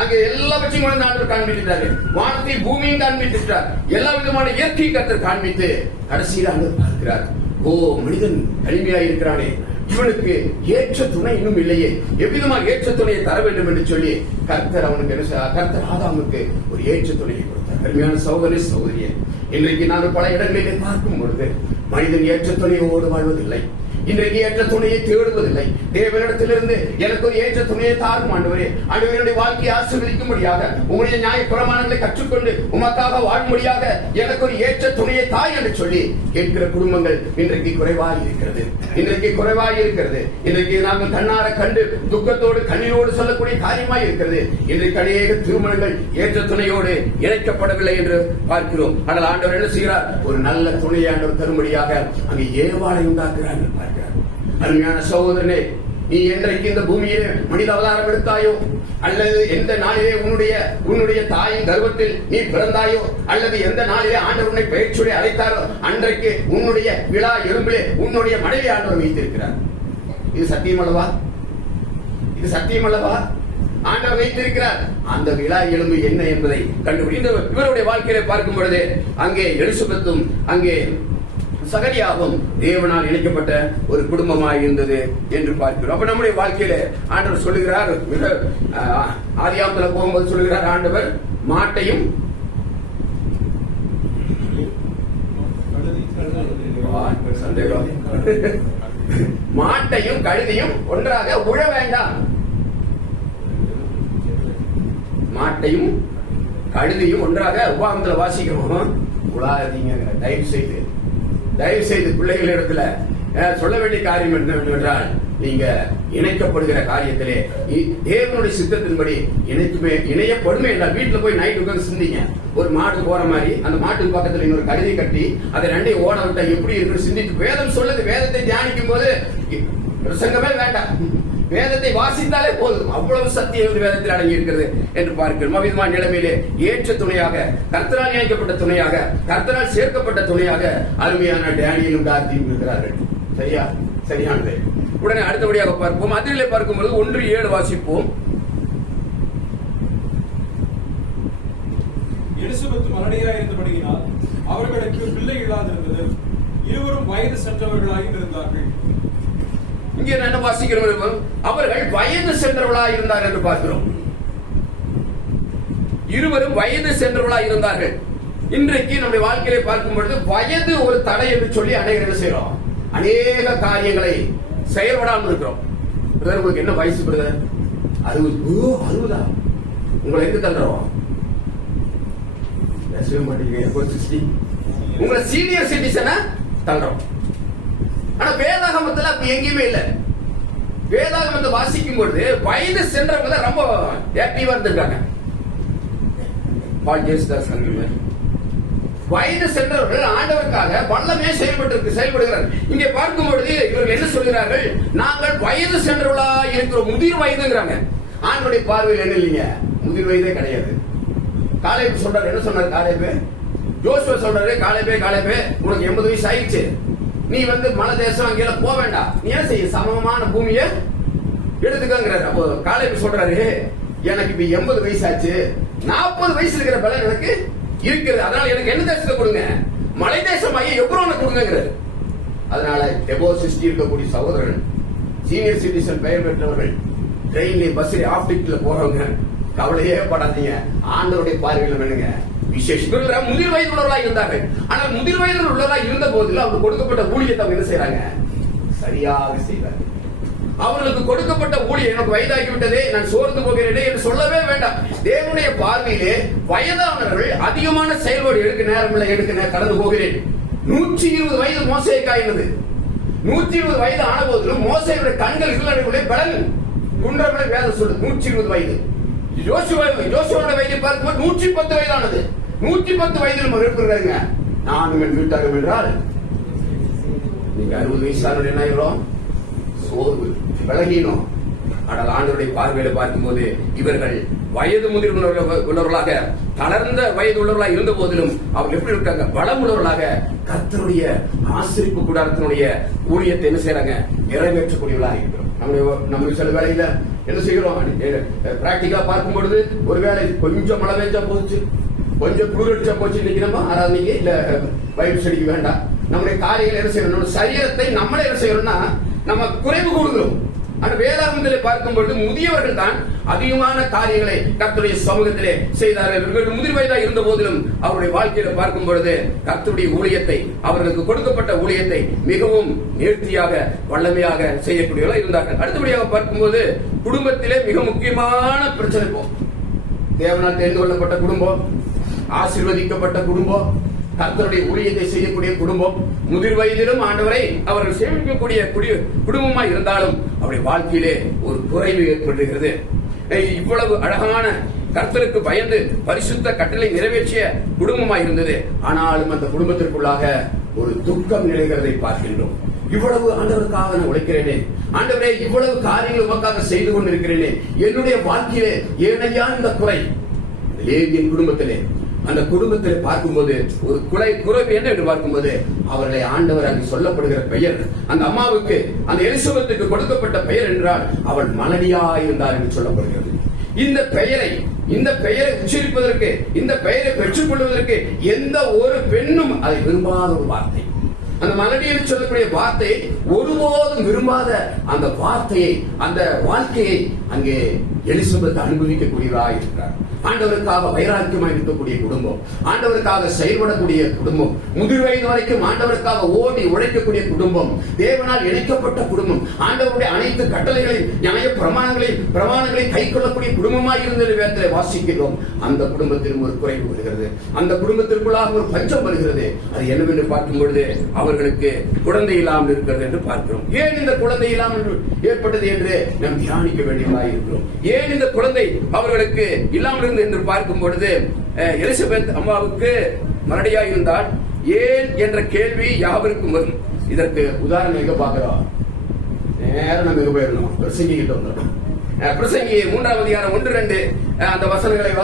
அங்கே எல்லாவற்றையும் கொண்டு ஆண்டவர் காண்பிக்கிறார். வானத்தை பூமியும் காண்பித்திருக்கிறார். எல்லா விதமான இயற்கை கர்த்தர் காண்பித்து கடைசியில் ஆண்டவர் பார்க்கிறார். ஓ, மனிதன் தனிமையாக இருக்கிறானே, இவனுக்கு ஏற்ற துணை இன்னும் இல்லையே, எவ்விதமாக ஏற்ற துணையை தர வேண்டும் என்று சொல்லி கர்த்தர் ஆதாமுக்கு ஒரு ஏற்ற துணையை கொடுத்தார். அருமையான சகோதரியே, இன்றைக்கு நான் பல இடங்களிலே பார்க்கும் பொழுது மனிதன் ஏற்ற துணையோடு வாழ்வதில்லை. இன்றைக்கு ஏற்ற துணையை தேடுவதில்லை. தேவனிடத்திலிருந்து எனக்கு ஒரு ஏற்ற துணையை தாரும் ஆண்டவரே, ஆண்டவருடைய வாழ்க்கையை ஆசீர்வதிக்கும்படியாக உங்களுடைய நியாய பிரமாணங்களை கற்றுக்கொண்டு உமக்காக வாழும்படியாக எனக்கு ஒரு ஏற்ற துணையை தாய் என்று சொல்லி கேட்கிற குடும்பங்கள் இன்றைக்கு குறைவாய் இருக்கிறது. இன்றைக்கு நாங்கள் கண்ணார கண்டு துக்கத்தோடு கண்ணீரோடு சொல்லக்கூடிய காரியமாய் இருக்கிறது. இன்றைக்கு அநேக திருமணங்கள் ஏற்ற துணையோடு இணைக்கப்படவில்லை என்று பார்க்கிறோம். ஆனால் ஆண்டவர் என்ன செய்கிறார்? ஒரு நல்ல துணையை ஆண்டவர் தரும்படியாக அங்கே ஏவாளை உண்டாக்குகிறார் என்று பார்க்கிறார். அருமையான சகோதரனே, நீ என்றைக்கு இந்த பூமியிலே மனித அவதாரம் எடுத்தாயோ, அல்லது எந்த நாளிலே உன்னுடைய தாயின் கர்ப்பத்தில் நீ பிறந்தாயோ, அல்லது எந்த நாளிலே ஆண்டவர் உன்னை பெயர்ச்சொல்லி அழைத்தாரோ, அன்றைக்கு உன்னுடைய விழா எலும்பிலே உன்னுடைய மனைவி ஆண்டவர் வைத்திருக்கிறார். இது சத்தியம் அல்லவா? ஆண்டவர் வைத்திருக்கிறார். அந்த விழா எலும்பு என்ன என்பதை கண்டுபிடி. இவருடைய வாழ்க்கையில பார்க்கும் பொழுது அங்கே எலிசபெத்தும் அங்கே சகரியாவும் தேவனால் இணைக்கப்பட்ட ஒரு குடும்பமாக இருந்தது என்று பார்க்கிறோம். அப்ப நம்முடைய வாழ்க்கையில ஆண்டவர் சொல்லுகிறார், மிக ஆதியாகமத்துல போகும்போது சொல்லுகிறார், ஆண்டவர் மாட்டையும் கழுதையும் ஒன்றாக உழ வேண்டாம். மாட்டையும் கழுதையும் ஒன்றாக உபாகமத்துல வாசிக்கணும். உழாதீங்க. தயவு செய்து பிள்ளைகளிடத்துல சொல்ல வேண்டிய காரியம் என்னவென்றால், நீங்க இணைக்கப்படுகிற காரியத்திலே தேவனுடைய சித்தத்தின்படி இணையப்படுமே என்றால் வீட்டுல போய் நைட்டு உட்கார்ந்து சிந்திங்க. ஒரு மாடு போற மாதிரி அந்த மாட்டுக்கு பக்கத்துல இன்னொரு கழுதை கட்டி அதை ரெண்டையும் ஓட விட்டா எப்படி இருக்குன்னு சிந்தித்து வேதம் சொல்லுது. வேதத்தை தியானிக்கும் போது பிரசங்கமே வேண்டாம், வேதத்தை வாசித்தாலே போதும். அவ்வளவு சத்தியம் வேதத்தில் அடங்கி இருக்கிறது என்று பார்க்கிறோம். அவ்விதமான நிலைமையிலே ஏற்ற துணையாக, கர்த்தரால் இணைக்கப்பட்ட துணையாக, கர்த்தரால் சேர்க்கப்பட்ட துணையாக அருமையான டேனியலும் டார்த்தியும் இருக்கிறார்கள். சரியானது. உடனே அடுத்தபடியாக பார்ப்போம். அதிலே பார்க்கும்போது 1:7 வாசிப்போம். எலிசபெத் மலடியாய் இருந்தபடியினால் அவர்களுக்கு பிள்ளை இல்லாதிருந்தது. இருவரும் வயது சென்றவர்களாக இருந்தார்கள். இங்கே என்ன வாசிக்கிறோம்? அவர்கள் வயது சென்றவர்களாக இருந்தார் என்று பார்க்கிறோம். இருவரும் வயது சென்றவர்களாக இருந்தார்கள். இன்றைக்கு நம்முடைய வாழ்க்கையை பார்க்கும் பொழுது வயது ஒரு தடை என்று சொல்லி அநேகர் என்ன செய்யறோம்? அநேக காரியங்களை செயல்படாமல் இருக்கிறோம். உங்களுக்கு என்ன வயசு? 60. உங்களை எங்க தள்ளுறோம்? உங்களை சீனியர் சிட்டிசனை தள்ளுறோம். ஆனா வேதாகமத்துல அப்படி எங்கேயுமே இல்ல. வேதாகமத்தை வாசிக்கும் பொழுது வயது சென்றவங்க ரொம்ப ஆக்டிவா இருந்திருக்காங்க. வயது சென்றவர்கள் ஆண்டவருக்காக வல்லமே செயல்படுகிறார். இங்கே பார்க்கும் பொழுது இவர்கள் என்ன சொல்கிறார்கள்? நாங்கள் வயது சென்றவர்களா இருக்கிறோம். முதிர் வயதுங்கிறாங்க. ஆண்டவருடைய பார்வையில் என்ன இல்லைங்க, முதிர் வயதே கிடையாது. காலேபு சொல்றாரு. என்ன சொன்னார் காலேபு? ஜோசுவா சொல்றாரு, காலேபே உனக்கு 80 வயசு ஆயிடுச்சு, நீ மலை தேசம் அங்கெல்லாம் போக வேண்டாம், நீ என்ன செய்ய சமமான பூமியை எடுத்துக்கிறாரு. அப்போ காலேபு சொல்றாரு, எனக்கு இப்ப 80 வயசு ஆச்சு, 40 வயசு இருக்கிற பலன் எனக்கு இருக்கிறது, அதனால எனக்கு என்ன தேசத்தை கொடுங்க, மலை தேசம் ஐயா எப்ரோனை கொடுங்கிறாரு. அதனால எபோசிஸ்டி இருக்கக்கூடிய சகோதரர்கள், சீனியர் சிட்டிசன் பெயர் பெற்றவர்கள், ட்ரெயின்ல பஸ்ல ஆப்டிக்ல போறவங்க கவலையே படாதீங்க. ஆண்டவருடைய பார்வையில் வேணுங்க விசேஷம். முதிர் வயது உள்ளவர்களாக இருந்தார்கள். ஆனால் முதிர் வயதில் உள்ளவர்களாக இருந்த போதிலும் அவருக்கு கொடுக்கப்பட்ட ஊழியத்தை அவங்க என்ன செய்யறாங்க? சரியாக செய்வார்கள். அவர்களுக்கு கொடுக்கப்பட்ட ஊழியம், எனக்கு வயதாகிவிட்டதே, நான் சோர்ந்து போகிறேனே என்று சொல்லவே வேண்டாம். தேவனுடைய பார்வையிலே வயதானவர்கள் அதிகமான செயல்பாடு எடுக்க நேரம் இல்லை, எடுக்க கடந்து போகிறேன். 120 வயது மோசேக்கு ஆயினது. 120 வயது ஆன போதிலும் மோசேயுடைய கண்கள் இருளடைவுடைய பலன் குன்றவிட வேதம் சொல்லுது. 120 வயது. யோசுவாவுடைய வயதை பார்க்கும்போது 110 வயதானது. 110 வயதில் இருக்கிறாங்க. நானும் என் வீட்டாரும் என்றால் நீங்க 60 வயசான என்ன ஆகிறோம்? சோர்வு, பலகீனம். ஆனால் ஆண்டவருடைய பார்வையில பார்க்கும்போது இவர்கள் வயது முதிர் உள்ளவர்களாக, தளர்ந்த வயது உள்ளவர்களாக இருந்த போதிலும் அவங்க எப்படி இருக்காங்க? பலம் உள்ளவர்களாக கர்த்தருடைய ஆசரிப்பு கூடாரத்தினுடைய ஊழியத்தை என்ன செய்யறாங்க? நிறைவேற்றக்கூடியவர்களாக இருக்கிறோம். நம்ம சில வேலையில என்ன செய்கிறோம்? பிராக்டிகலா பார்க்கும் பொழுது ஒருவேளை கொஞ்சம் மழை பெஞ்சா போச்சு, கொஞ்சம் குளிர் அடிச்சா போச்சு, இன்னைக்கு நம்ம ஆராதனைக்கு இல்ல பைபிள் ஸ்டடிக்கு வேண்டாம். நம்முடைய காரியங்கள் என்ன செய்யணும்? சரீரத்தை நம்மளே என்ன செய்யணும்னா நம்ம குறைவு கூடுகிறோம். ஆனா வேதாகமத்திலே பார்க்கும்போது முதியவர்கள் தான் அதிகமான காரியங்களை கர்த்தருடைய சமூகத்திலே செய்தார்கள். இவர்கள் முதிர் வயதாக இருந்த போதிலும் அவருடைய வாழ்க்கையில பார்க்கும் பொழுது கர்த்தருடைய ஊழியத்தை, அவர்களுக்கு கொடுக்கப்பட்ட ஊழியத்தை மிகவும் நேர்த்தியாக வல்லமையாக செய்யக்கூடியவர்களாக இருந்தார்கள். அடுத்தபடியாக பார்க்கும்போது குடும்பத்திலே மிக முக்கியமான பிரச்சனை போ தேவனால் தெரிந்து கொள்ளப்பட்ட குடும்பம், ஆசீர்வதிக்கப்பட்ட குடும்பம், கர்த்தருடைய ஊழியத்தை செய்யக்கூடிய குடும்பம், முதிர் வயதிலும் ஆண்டவரை அவர்கள் சேமிக்கக்கூடிய குடும்பமாய் இருந்தாலும் அவருடைய வாழ்க்கையிலே ஒரு குறைவு ஏற்படுகிறது. இவ்வளவு அழகான கர்த்தருக்கு பயந்து பரிசுத்த கட்டளை நிறைவேற்றிய குடும்பமாய் இருந்தது. ஆனாலும் அந்த குடும்பத்திற்குள்ளாக ஒரு துக்கம் நிலைகிறதை பார்க்கின்றோம். இவ்வளவு ஆண்டவருக்காக நான் உழைக்கிறேனே, ஆண்டவரே இவ்வளவு காரியங்கள் உமக்காக செய்து கொண்டிருக்கிறேனே, என்னுடைய வாழ்க்கையிலே ஏனையா இந்த குறை? லேவியின் குடும்பத்திலே, அந்த குடும்பத்திலே பார்க்கும்போது ஒரு குறைவு என்ன என்று பார்க்கும்போது அவர்களை ஆண்டவர் அங்கு சொல்லப்படுகிற பெயர், அந்த அம்மாவுக்கு, அந்த எலிசபெத்துக்கு கொடுக்கப்பட்ட பெயர் என்றால் அவள் மலடியா இருந்தார் என்று சொல்லப்படுகிறது. இந்த பெயரை உச்சரிப்பதற்கு, இந்த பெயரை பெற்றுக் கொள்வதற்கு எந்த ஒரு பெண்ணும் அதை விரும்பாத ஒரு வார்த்தை. அந்த மலடியில் சொல்லக்கூடிய வார்த்தை ஒருபோதும் விரும்பாத அந்த வார்த்தையை, அந்த வாழ்க்கையை அங்கே எலிசபெத் அனுபவிக்கக்கூடியவராக இருக்கிறார். ஆண்டவருக்காக வைராக்கியமாக இருக்கக்கூடிய குடும்பம், ஆண்டவருக்காக செயல்படக்கூடிய குடும்பம், முதிர் வயது வரைக்கும் ஆண்டவருக்காக ஓடி உழைக்கக்கூடிய குடும்பம், தேவனால் இணைக்கப்பட்ட குடும்பம், ஆண்டவருடைய அனைத்து கட்டளைகளையும் நியாய பிரமாணங்களை கை கொள்ளக்கூடிய குடும்பமாய் இருந்தது வேதத்திலே வாசிக்கிறோம். அந்த குடும்பத்திலும் ஒரு குறைவு வருகிறது, அந்த குடும்பத்திற்குள்ளாக ஒரு பஞ்சம் வருகிறது. அது என்னவென்று பார்க்கும் பொழுது அவர்களுக்கு குழந்தை இல்லாமல் இருக்கிறது என்று பார்க்கிறோம். ஏன் இந்த குழந்தை இல்லாமல் ஏற்பட்டது என்று நாம் தியானிக்க வேண்டியதாக இருக்கிறோம். ஏன் இந்த குழந்ை அவர்களுக்கு இல்லாமல் என்று பார்க்கும் பொழுது எலிசபெத் அம்மாவுக்கு மலடியாக இருந்தால் ஏன் என்ற கேள்வி யாவருக்கும் வரும். இதற்கு உதாரணம் எங்க பார்க்கிறோம்? நேரம் நம்ம எங்க போயிடணும்? பிரசங்கி கிட்ட வந்துடும். பிரசங்கி 3ஆம் அதிகாரம் 1-2 அந்த வசனங்களை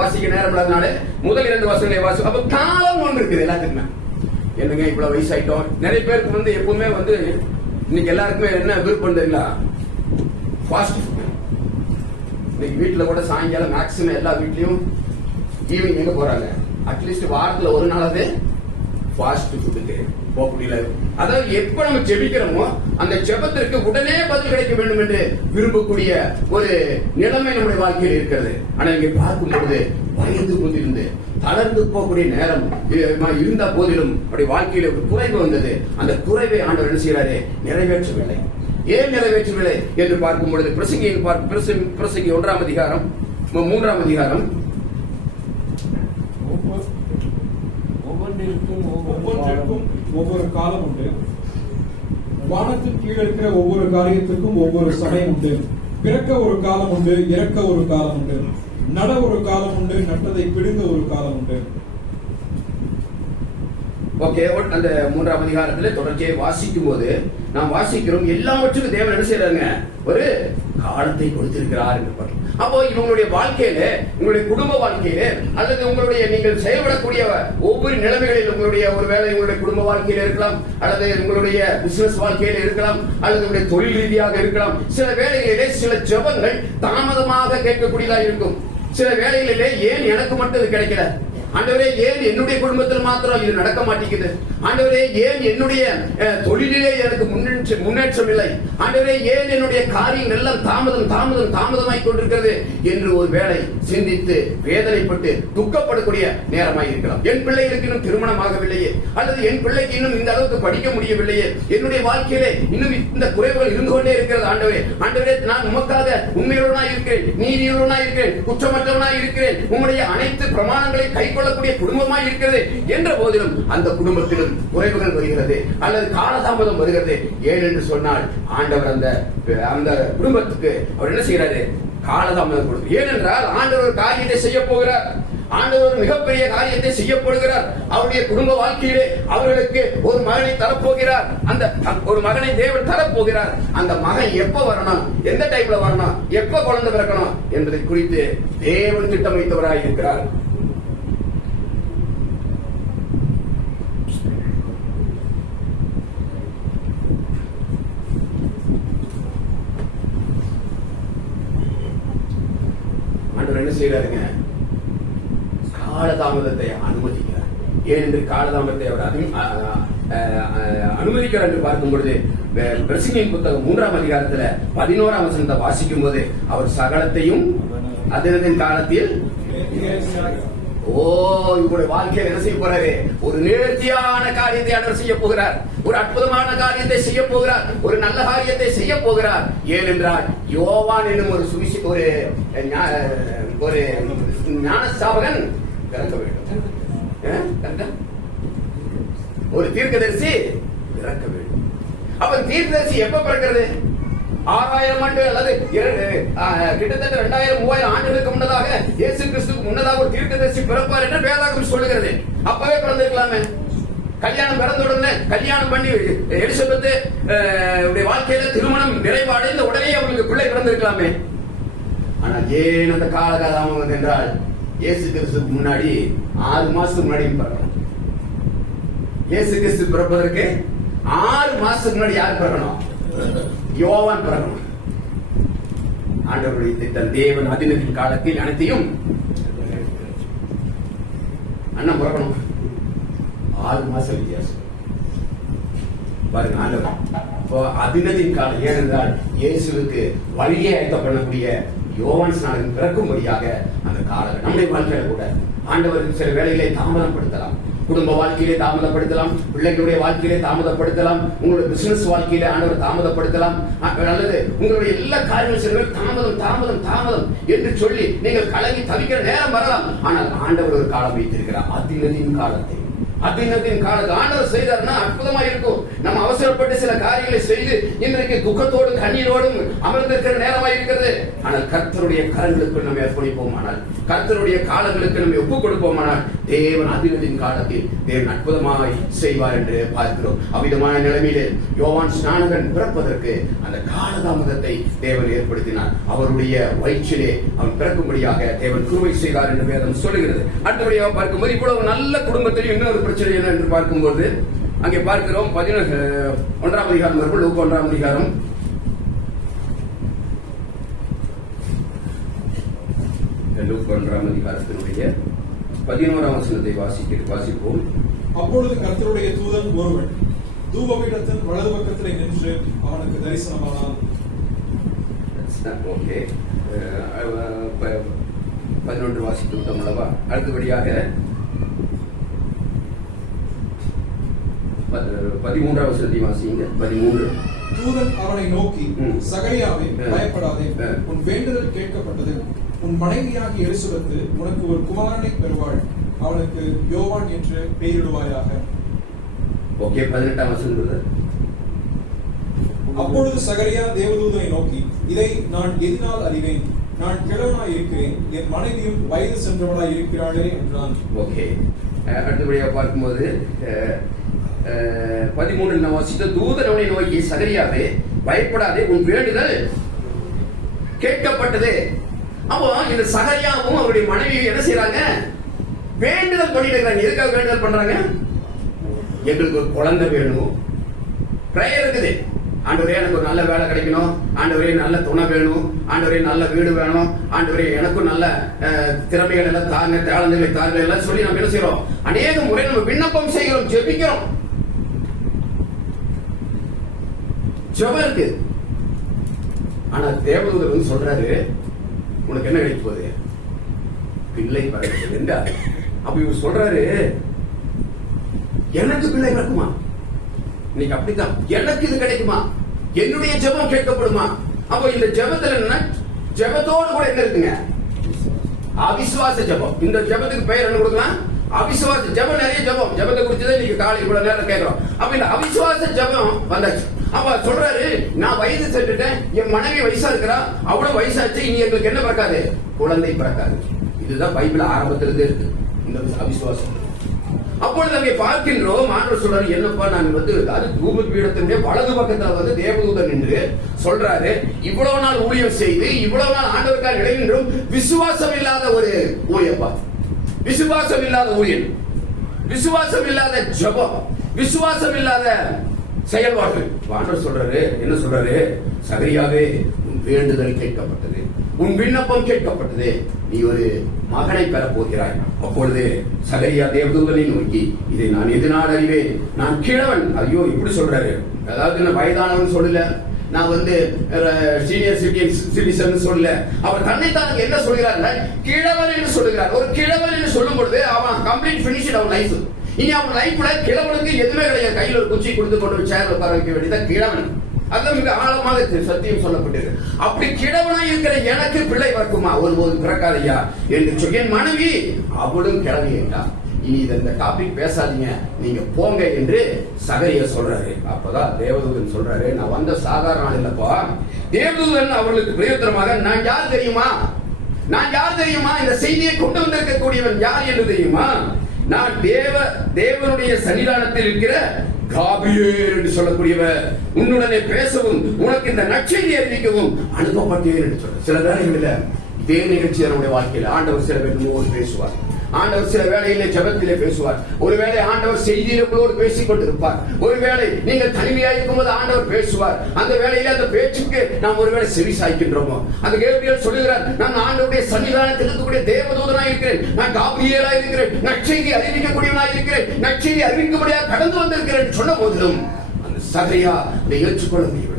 வாசிக்க நேரம் இல்லாதனால முதல் 2 வசனங்களை வாசி. அப்ப காலம் ஒன்று இருக்குது எல்லாத்துக்குமே. என்னங்க இவ்வளவு வயசாயிட்டோம். நிறைய பேருக்கு எப்பவுமே இன்னைக்கு எல்லாருக்குமே என்ன விருப்பம் தெரியுங்களா? Fast food. வீட்டுல கூட சாயங்காலம் மேக்சிமம் எல்லா வீட்லயும் ஈவினிங் எங்க போறாங்க? அட்லீஸ்ட் வாரத்துல ஒரு நாளாவது ஃபாஸ்ட் ஃபுட்டுக்கு போக முடியல. அதாவது எப்ப நம்ம ஜெபிக்கிறோமோ அந்த ஜெபத்திற்கு உடனே பதில் கிடைக்க வேண்டும் என்று விரும்பக்கூடிய ஒரு நிலைமை நம்முடைய வாழ்க்கையில் இருக்கிறது. ஆனா இங்க பார்க்கும் பொழுது வயது முதிர்ந்து தளர்ந்து போகக்கூடிய நேரம் இருந்த போதிலும் அவருடைய வாழ்க்கையில ஒரு குறைவு வந்தது. அந்த குறைவை ஆண்டவர் என்ன செய்யறாரு? நிறைவேற்றவில்லை. ஏன் நிறைவேற்றவில்லை என்று பார்க்கும் பொழுது பிரசங்கி 1ஆம் அதிகாரம் 3ஆம் அதிகாரம் ஒவ்வொன்றிற்கும் ஒவ்வொரு காலம் உண்டு. வானத்தின் கீழே இருக்கிற ஒவ்வொரு காரியத்துக்கும் ஒவ்வொரு சமயம் உண்டு. பிறக்க ஒரு காலம் உண்டு, இறக்க ஒரு காலம் உண்டு, நட ஒரு காலம் உண்டு, நட்டதை பிடுங்க ஒரு காலம் உண்டு. ஓகே, அந்த 3ஆம் அதிகாரத்தில் தொடர்ச்சியை வாசிக்கும் போது நாம் வாசிக்கிறோம் எல்லாவற்றுக்கும் தேவன் என்ன செய்யறாங்க? ஒரு காலத்தை கொடுத்திருக்கிறார் என்று. அப்போ இவங்களுடைய வாழ்க்கையில, உங்களுடைய குடும்ப வாழ்க்கையில அல்லது உங்களுடைய நீங்கள் செயல்படக்கூடிய ஒவ்வொரு நிலைமைகளில், உங்களுடைய ஒருவேளை உங்களுடைய குடும்ப வாழ்க்கையில இருக்கலாம், அல்லது உங்களுடைய பிசினஸ் வாழ்க்கையில இருக்கலாம், அல்லது உங்களுடைய தொழில் ரீதியாக இருக்கலாம். சில வேளைகளிலே சில ஜெபங்கள் தாமதமாக கேட்கக்கூடியதாக இருக்கும். சில வேளைகளிலே ஏன் எனக்கு மட்டும் இது கிடைக்கல, ஆண்டவரே ஏன் என்னுடைய குடும்பத்தில் மாத்திரம் இது நடக்க மாட்டேங்குது? ஆண்டவரே ஏன் என்னுடைய தொழிலிலே எனக்கு முன்னேற்றம் இல்லை? ஆண்டவரே ஏன் என்னுடைய காரியங்கள் எல்லாம் தாமதமாய் கொண்டிருக்கிறது என்று ஒரு வேளை சிந்தித்து வேதனைப்பட்டு துக்கப்படக்கூடிய நேரமாய் இருக்கலாம். என் பிள்ளைகளுக்கு இன்னும் திருமணம் ஆகவில்லையே, அல்லது என் பிள்ளைக்கு இன்னும் இந்த அளவுக்கு படிக்க முடியவில்லையே, என்னுடைய வாழ்க்கையிலே இன்னும் இந்த குறைவுகள் இருந்து கொண்டே இருக்கிறது. ஆண்டவரே நான் உமக்காக உண்மையுள்ளவனாய் இருக்கிறேன், நீதியுள்ளவனாய் இருக்கிறேன், குற்றமற்றவனாய் இருக்கிறேன், உம்முடைய அனைத்து பிரமாணங்களை கைக்கொள்ளக்கூடிய குடும்பமாய் இருக்கிறது என்ற போதிலும் அந்த குடும்பத்திலும் குறைவுகள் வருகிறது அல்லது காலதாமதம் வருகிறது. ஏனென்று சொன்னால் ஆண்டவர் அந்த குடும்பத்துக்கு அவர் என்ன செய்யறாரு? காலதாமதம் கொடுக்கிறார். ஏனென்றால் ஆண்டவர் ஒரு காரியத்தை செய்ய போகிறார். ஆண்டவர் மிகப்பெரிய காரியத்தை செய்யப்படுகிறார். அவருடைய குடும்ப வாழ்க்கையிலே அவர்களுக்கு ஒரு மகனை தரப்போகிறார். அந்த ஒரு மகனை தேவன் தரப்போகிறார். அந்த மகன் எப்ப வரணும், எந்த டைம்ல வரணும், எப்ப குழந்தை பிறக்கணும் என்பதை குறித்து தேவன் திட்டமைத்தவராய் இருக்கிறார். ஆண்டவர் என்ன செய்யறாருங்க? காலதாமதத்தை அனுமதிக்கிறார். ஏனென்று காலதாமதத்தை அவர் அனுமதிக்கிறார் என்று பார்க்கும் பொழுது பிரசங்கியின் புத்தகம் 3ஆம் அதிகாரத்துல 11ஆம் வசனத்தை வாசிக்கும் போது அவர் சகலத்தையும் அதன் காலத்தில் இவருடைய வாழ்க்கையில் என்ன செய்ய போறாரு? ஒரு நேர்த்தியான காரியத்தை ஆண்டவர் செய்ய போகிறார். ஒரு அற்புதமான காரியத்தை செய்ய போகிறார். ஒரு நல்ல காரியத்தை செய்ய போகிறார். ஏனென்றால் யோவான் என்னும் ஒரு ஞானஸ்தாபகன் பிறக்க வேண்டும். ஒரு தீர்க்கதரிசி பிறக்க வேண்டும். அப்ப தீர்க்கதரிசி எப்ப பிறக்கிறது? 6000 ஆண்டு அல்லது கிட்டத்தட்ட 2000-3000 ஆண்டுகளுக்கு முன்னதாக, இயேசு கிறிஸ்துவுக்கு முன்னதாக ஒரு தீர்க்கதரிசி பிறப்பார் என்று வேதாகமம் சொல்லுகிறது. அப்பவே பிறந்திருக்கலாமே. கல்யாணம் பிறந்த உடனே கல்யாணம் பண்ணி எலிசபெத்து வாழ்க்கையில திருமணம் நிறைவடைந்த உடனே அவங்களுக்கு பிள்ளை பிறந்திருக்கலாமே. ஆனால் ஏன் அந்த காலகாலம் என்றால் இயேசு கிறிஸ்துக்கு முன்னாடி 6 மாசத்துக்கு முன்னாடி பிறக்கணும். இயேசு கிறிஸ்து பிறப்பதற்கு 6 மாசத்துக்கு முன்னாடி யார் பிறக்கணும்? யோவான் பிறக்கணும். ஆண்டவருடைய திட்டம். தேவன் அதினத்தின் காலத்தில் அனைத்தையும் அண்ணன் பிறக்கணும். 6 மாசம் வித்தியாசம் பாருங்க. ஆண்டவர் அதினத்தின் காலம். ஏனென்றால் இயேசுவுக்கு வழியை ஆயத்த பண்ணக்கூடிய யோவான் ஸ்நானகன் பிறக்கும்படியாக அந்த காலம் நம்முடைய வாழ்க்கையில கூட ஆண்டவர் சில வேலைகளை தாமதப்படுத்தலாம். குடும்ப வாழ்க்கையிலே தாமதப்படுத்தலாம், பிள்ளைகளுடைய வாழ்க்கையிலே தாமதப்படுத்தலாம், உங்களுடைய பிசினஸ் வாழ்க்கையிலே ஆண்டவர் தாமதப்படுத்தலாம், அல்லது உங்களுடைய எல்லா காரியங்களும் தாமதம் என்று சொல்லி நீங்கள் கலங்கி தவிக்கிற நேரம் வரலாம். ஆனால் ஆண்டவர் ஒரு காலம் வைத்திருக்கிறார். அதினத்தின் காலத்தை ஆண்டவர் செய்தார்னா அற்புதமா இருக்கும். நம்ம அவசரப்பட்டு சில காரியங்களை செய்து இன்றைக்கு துக்கத்தோடும் கண்ணீரோடும் அமர்ந்திருக்கிற நேரமாக இருக்கிறது. ஆனால் கர்த்தருடைய கரங்களுக்கு நம்ம அர்ப்பணிப்போமானால், கர்த்தருடைய காலங்களுக்கு நம்ம ஒப்புக் கொடுப்போமானால் தேவன் அதினத்தின் காலத்தில் தேவன் அற்புதமாய் செய்வார் என்று பார்க்கிறோம். அவ்விதமான நிலைமையிலே யோவான் ஸ்நானகன் பிறப்பதற்கு அந்த காலதாமதத்தை தேவன் ஏற்படுத்தினார். அவருடைய வயிற்றிலே அவன் பிறக்கும்படியாக தேவன் கிருபை செய்தார் என்று வேதம் சொல்லுகிறது. அடுத்தபடியாக பார்க்கும்போது இவ்வளவு நல்ல குடும்பத்தில் இன்னொரு பிரச்சனை என்ன என்று பார்க்கும்போது அங்கே பார்க்கிறோம் 1ஆம் அதிகாரம் லூக்கா 1ஆம் அதிகாரம் 1ஆம் அதிகாரத்தினுடைய 11ஆம் வசனத்தை வாசிப்போம். அப்பொழுது கர்த்தருடைய தூதன் ஒருவன் தூபபீடத்தின் வலது பக்கத்திலே நின்று அவனுக்கு தரிசனமானான். ஓகே, 11 வாசித்து விட்டோம் அல்லவா? அடுத்தபடியாக 13ஆம் வசனத்தை வாசிங்க. 13. தூதன் அவனை நோக்கி, சகரியாவே பயப்படாதே, உன் வேண்டுதல் கேட்கப்பட்டது. உன் மனைவியாகிய எலிசபெத்து உனக்கு ஒரு குமாரனை பெறுவாள். அவனுக்கு யோவான் என்று பெயரிடுவாயாக. ஓகே, 18ஆம் வசனம். அப்பொழுது சகரியா தேவதூதனை நோக்கி, இதை நான் எதினால் அறிவேன்? நான் கிழவனாய் இருக்கிறேன், என் மனைவியும் வயது சென்றவளாய் இருக்கிறாளே என்றான். ஓகே, அடுத்தபடியாக பார்க்கும்போது 13 வாசித்த தூதன் அவனை நோக்கி, சகரியாவே பயப்படாதே, உன் வேண்டுதல் கேட்கப்பட்டது. அப்போ இந்த சகரியாவும் அவருடைய மனைவியும் என்ன செய்யறாங்க? வேண்டுதல் பண்ணிட்டு இருக்காங்க. எதுக்காக வேண்டுதல் பண்றாங்க? எங்களுக்கு ஒரு குழந்தை வேணும். பிரேயர் இருக்குது. ஆண்டவரே எனக்கு ஒரு நல்ல வேலை கிடைக்கணும், ஆண்டவரே நல்ல துணை வேணும், ஆண்டவரே நல்ல வீடு வேணும், ஆண்டவரே எனக்கும் நல்ல திறமைகள் எல்லாம் தாங்க, தாளங்களை தாங்க எல்லாம் சொல்லி நம்ம என்ன செய்யறோம்? அநேக முறை நம்ம விண்ணப்பம் செய்கிறோம், ஜெபிக்கிறோம். ஜெபம் இருக்கு. ஆனா தேவதூதர் வந்து சொல்றாரு, உனக்கு என்ன கிடைக்க போகுது? பிள்ளை பிறகு என்றார். அப்ப இவர் சொல்றாரு, எனக்கு பிள்ளை பிறக்குமா? இன்னைக்கு அப்படித்தான், எனக்கு இது கிடைக்குமா? என்னுடைய ஜெபம் கேட்கப்படுமா? அப்ப இந்த ஜெபத்துல என்ன? ஜெபத்தோடு கூட என்ன இருக்குங்க? அவிசுவாச ஜெபம். இந்த ஜெபத்துக்கு பெயர் என்ன கொடுக்கலாம்? அவிசுவாச ஜெபம். நிறைய ஜெபம், ஜெபத்தை குறிச்சுதான் இன்னைக்கு காலை இவ்வளவு நேரம் கேட்கிறோம். அப்ப இந்த அவிசுவாச ஜெபம் வந்தாச்சு. அப்ப சொல்றாரு, நான் வயது சென்றுட்டேன், என் மனைவி வயசா இருக்கிறா, அவ்வளவு வயசாச்சு, இனி எங்களுக்கு என்ன பிறக்காது? குழந்தை பிறக்காது. இதுதான் பைபிள் ஆரம்பத்திலிருந்தே இருக்கு, இந்த அவிசுவாசம். அப்பொழுது அங்கே பார்க்கின்றோம், ஆண்டவர் சொல்றாரு, என்னப்பா நான் வந்து அது தூப பீடத்தினுடைய வலது பக்கத்துல வந்து தேவதூதன் என்று சொல்றாரு. இவ்வளவு நாள் ஊழியம் செய்து இவ்வளவு நாள் ஆண்டவருக்காக நிலைகின்றோம், விசுவாசம் இல்லாத ஒரு ஊழியப்பா, விசுவாசம் இல்லாத ஊழியன், விசுவாசம் இல்லாத ஜெபம், விசுவாசம் இல்லாத செயல்பாடு. ஆண்டவர் சொல்றாரு, என்ன சொல்றாரு? சகரியாவே, உன் வேண்டுதல் கேட்கப்பட்டது, உன் விண்ணப்பம் கேட்கப்பட்டது, நீ ஒரு மகனை பெற போகிறாய். அப்பொழுது சகரியா தேவதூதனை நோக்கி, இதை நான் எதனால் அறிவேன்? நான் கிழவன். ஐயோ, இப்படி சொல்றாரு. அதாவது நான் வயதானவன் சொல்லல, நான் வந்து சீனியர் சிட்டிசன் சொல்லல. அவர் தன்னைத்தான் என்ன சொல்கிறார்? கிழவன் என்று சொல்லுகிறார். ஒரு கிழவன் என்று சொல்லும் பொழுது அவன் கம்ப்ளீட் பினிஷ்ட் அவன் லைஃப். இனி அவன் லைஃப்ல கிழவனுக்கு எதுவுமே கிடையாது. கையில் ஒரு குச்சி கொடுத்து கொண்டு சேர்ல உட்கார வைக்க வேண்டியதான் கிழவன். அதுதான் மிக ஆழமாக சத்தியம் சொல்லப்பட்டிருக்கு. அப்படி கிழவனாய் இருக்கிற எனக்கு பிள்ளை பிறக்குமா? ஒருபோது பிறக்காதையா என்று சொல்லி என் மனைவி அவளும் கிளம்பிட்டா. இனி இந்த டாபிக் பேசாதீங்க, நீங்க போங்க என்று சகரியா சொல்றாரு. அப்பதான் தேவதூதன் சொல்றாரு, நான் வந்த சாதாரண ஆள் இல்லப்பா. தேவதூதன் அவர்களுக்கு பிரயோஜனமாக, நான் யார் தெரியுமா? நான் யார் தெரியுமா? இந்த செய்தியை கொண்டு வந்திருக்கக்கூடியவன் யார் என்று தெரியுமா? நான் தேவனுடைய சன்னிதானத்தில் இருக்கிற காபிரியேல் என்று சொல்லக்கூடியவர், உன்னுடனே பேசவும் உனக்கு இந்த நற்செய்தியை அறிவிக்கவும் அனுப்பப்பட்டேன் என்று சொல்ற. சில வேளைகளில் இதே நிகழ்ச்சி நம்முடைய வாழ்க்கையில் ஆண்டவர் சில பேர் பேசுவார். ஆண்டவர் சில வேளையிலே ஜெபத்திலே பேசுவார். ஒருவேளை ஆண்டவர் செய்தியிலே உங்களோடு பேசிக் கொண்டிருப்பார். ஒருவேளை நீங்கள் தனிமையாக இருக்கும்போது ஆண்டவர் பேசுவார். அந்த வேளையில அந்த பேச்சுக்கு நாம் ஒருவேளை செவி சாய்க்கின்றோமோ? அந்த கேபிரியேல் சொல்லுகிறார், நான் ஆண்டவருடைய சன்னிதானத்தில் இருக்கக்கூடிய தேவதூதனாய் இருக்கிறேன், நான் காபிரியேலாய் இருக்கிறேன், நற்செய்தி அறிவிக்கக்கூடியவனாய் இருக்கிறேன், நற்செய்தி அறிவிக்கும்படியாக கடந்து வந்திருக்கிறேன் சொன்ன போதிலும் அந்த சகரியா அதை ஏற்றுக்கொள்ள முடியவில்லை.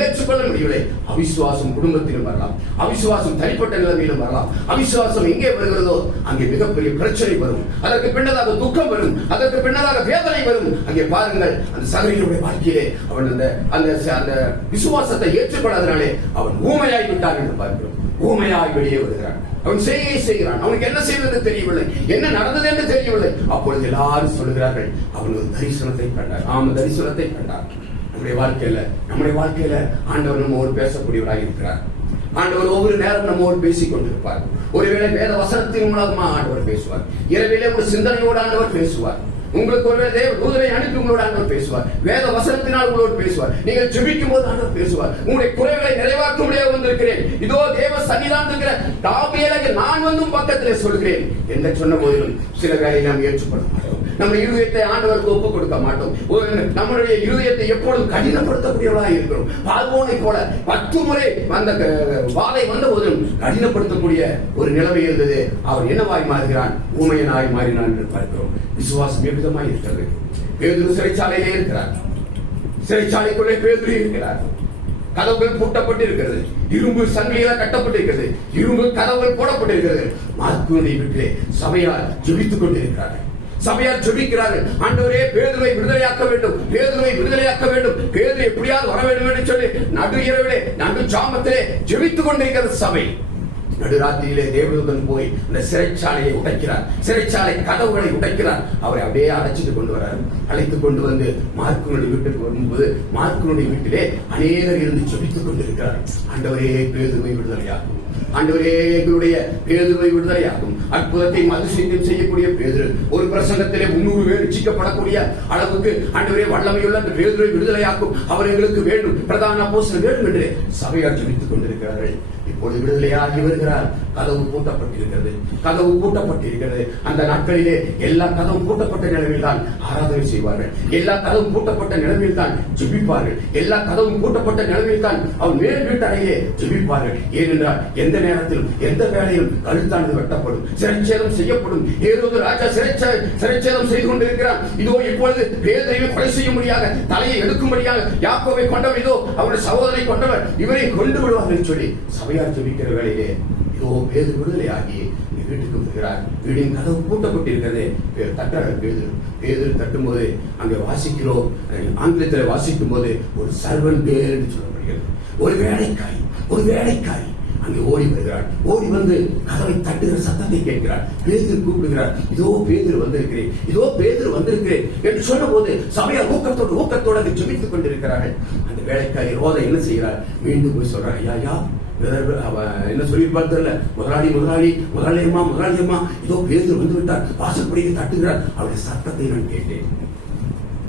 ஏற்றுக்கொள்ள முடியவில்லை. அவிசுவாசம் குடும்பத்திலும் வரலாம், அவிசுவாசம் தனிப்பட்ட நிலைமையிலும் வரலாம். அவிசுவாசம் எங்கே வருகிறதோ அங்கே மிகப்பெரிய பிரச்சனை வரும், அதற்கு பின்னதாக துக்கம் வரும், அதற்கு பின்னதாக வேதனை வரும். அங்கே பாருங்கள், அந்த சகரியுடைய வாழ்க்கையிலே அவன் அந்த விசுவாசத்தை ஏற்றுக்கொள்ளாதனாலே அவன் ஊமையாய் விட்டான் என்று பார்க்கிறோம். ஊமையாய் வெளியே வருகிறான். அவன் செய்கிறான். அவனுக்கு என்ன செய்வது தெரியவில்லை, என்ன நடந்தது என்று தெரியவில்லை. அப்பொழுது எல்லாரும் சொல்லுகிறார்கள், அவன் ஒரு தரிசனத்தை கண்டார். ஆமா, தரிசனத்தை கண்டார். நம்முடைய வாழ்க்கையில ஆண்டவர் நம்மோடு பேசக்கூடியவராக இருக்கிறார். ஆண்டவர் ஒவ்வொரு நேரம் நம்மோடு பேசிக் கொண்டிருப்பார். ஒருவேளை வேத வசனத்தின் மூலமா ஆண்டவர் பேசுவார். இரவிலே ஒரு சிந்தனையோடு ஆண்டவர் பேசுவார். உங்களுக்கு ஒருவேளை தேவ தூதரை அனுப்பி உங்களோட ஆண்டவர் பேசுவார். வேத வசனத்தினால் உங்களோடு பேசுவார். நீங்கள் ஜெபிக்கும் போது ஆண்டவர் பேசுவார். உங்களுடைய குறைகளை நிறைவாக்க முடியாது வந்திருக்கிறேன், இதோ தேவ சன்னிதானம் இருக்கிற காபிரியேலுக்கு நான் வந்தும் பக்கத்திலே சொல்கிறேன் என்று சொன்ன போதிலும் சில வேலையை நாம் ஏற்றுக்கொள்ள மாட்டோம். நம்முடைய இருதயத்தை ஆண்டவருக்கு ஒப்புக் கொடுக்க மாட்டோம். நம்முடைய இருதயத்தை எப்பொழுதும் கடினப்படுத்தக்கூடியவர்களாக இருக்கிறோம். பார்வோனை போல 10 முறை அந்த வாதை வந்த போதும் கடினப்படுத்தக்கூடிய ஒரு நிலைமை இருந்தது. அவர் என்னவாய் மாறுகிறான்? ஊமையனாய் மாறினான் என்று பார்க்கிறோம். விசுவாசம் எவ்விதமாய் இருக்கிறது? பேதுரு சிறைச்சாலையிலே இருக்கிறார். சிறைச்சாலைக்குள்ளே பேதுரு இருக்கிறார். கதவுகள் பூட்டப்பட்டிருக்கிறது, இரும்பு சங்கிலியில கட்டப்பட்டிருக்கிறது, இரும்பு கதவுகள் போடப்பட்டிருக்கிறது. மார்க்குடைய வீட்டிலே சபையார் ஜெபித்துக் கொண்டிருக்கிறார்கள். சபையார் ஜெபிக்கிறார்கள், ஆண்டவரே பேதுருவை விடுதலையாக்க வேண்டும், பேதுருவை விடுதலையாக்க வேண்டும், பேதுரு எப்படியாவது வர வேண்டும் என்று சொல்லி நடு இரவிலே நடு ஜாமத்திலே ஜெபித்துக் கொண்டிருக்கிறது சபை. நடுராத்திரியிலே தேவதூதன் போய் அந்த சிறைச்சாலையை உடைக்கிறார், சிறைச்சாலை கதவுகளை உடைக்கிறார். அவரை அப்படியே அழைச்சிட்டு கொண்டு வர்றார். அழைத்துக் கொண்டு வந்து மார்க்குனுடைய வீட்டுக்கு வரும்போது மார்க்குனுடைய வீட்டிலே அநேகர் இருந்து ஜெபித்துக் கொண்டிருக்கிறார். ஆண்டவரே பேதுருவை விடுதலையாக்கும், ஆண்டவரே எங்களுடைய பேதுருவை விடுதலையாகும். அற்புதத்தை அதிசயம் செய்யக்கூடிய பேதுரு, ஒரு பிரசங்கத்திலே 300 பேர் ரட்சிக்கப்படக்கூடிய அளவுக்கு ஆண்டவரே வல்லமையுள்ள அந்த பேதுருவை விடுதலையாக்கும், அவர் எங்களுக்கு வேண்டும், பிரதான அப்போஸ்தலர் வேண்டும் என்று சபையார் ஜெபித்துக் கொண்டிருக்கிறார்கள். இப்பொழுது விடுதலையாகி வருகிறார். சொல்லுகிறார், கதவு பூட்டப்பட்டிருக்கிறது, கதவு பூட்டப்பட்டிருக்கிறது. அந்த நாட்களிலே எல்லா கதவும் பூட்டப்பட்ட நிலையில் தான் ஆராதனை செய்வார்கள், எல்லா கதவும் பூட்டப்பட்ட நிலையில் தான் ஜெபிப்பார்கள், எல்லா கதவும் பூட்டப்பட்ட நிலையில் தான் அவர் மேல் வீட்டறையிலே ஜெபிப்பார்கள். ஏனென்றால் எந்த நேரத்திலும் எந்த வேளையிலும் கழுத்தானது வெட்டப்படும், சிறைச்சேதம் செய்யப்படும். ஏரோது ராஜா சிறைச்சேதம் செய்து கொண்டிருக்கிறார். இதோ இப்பொழுது பேதுருவை கொலை செய்ய முடியாத, தலையை எடுக்கும்படியாக யாக்கோபை கொண்டவர், இதோ அவருடைய சகோதரனை கொண்டவர், இவரை கொண்டு விடுவார்கள் சொல்லி சபையார் ஜெபிக்கிற வேளையிலே இதோ பேதுரு விடுதலையாகி வீட்டுக்கு வருகிறார். வீடின் கதவு பூட்டப்பட்டிருக்கிறது. பேதுரு தட்டும்போது அங்கே வாசிக்கிறோம், ஆங்கிலத்தில் வாசிக்கும் போது ஒரு சர்வன் பேர் என்று சொல்லப்படுகிறது. ஒரு வேலைக்காரி அங்கே ஓடி வருகிறார். ஓடி வந்து கதவை தட்டுகிற சத்தத்தை கேட்கிறார். பேதுரு கூப்பிடுகிறார், இதோ பேதுரு வந்திருக்கிறேன் என்று சொன்ன போது சபையார் ஊக்கத்தோடு அங்கு ஜெபித்துக் கொண்டிருக்கிறார்கள். அந்த வேலைக்காரி ரோதை என்ன செய்கிறார்? மீண்டும் போய் சொல்றார், ஐயா என்ன சொல்லியிருப்பார் தெரியல, முதலாளியம்மா இதோ பேதுரு வந்து விட்டார், வாசற்படியை தட்டுகிறார். அவருடைய சத்தத்தை நான் கேட்டேன்.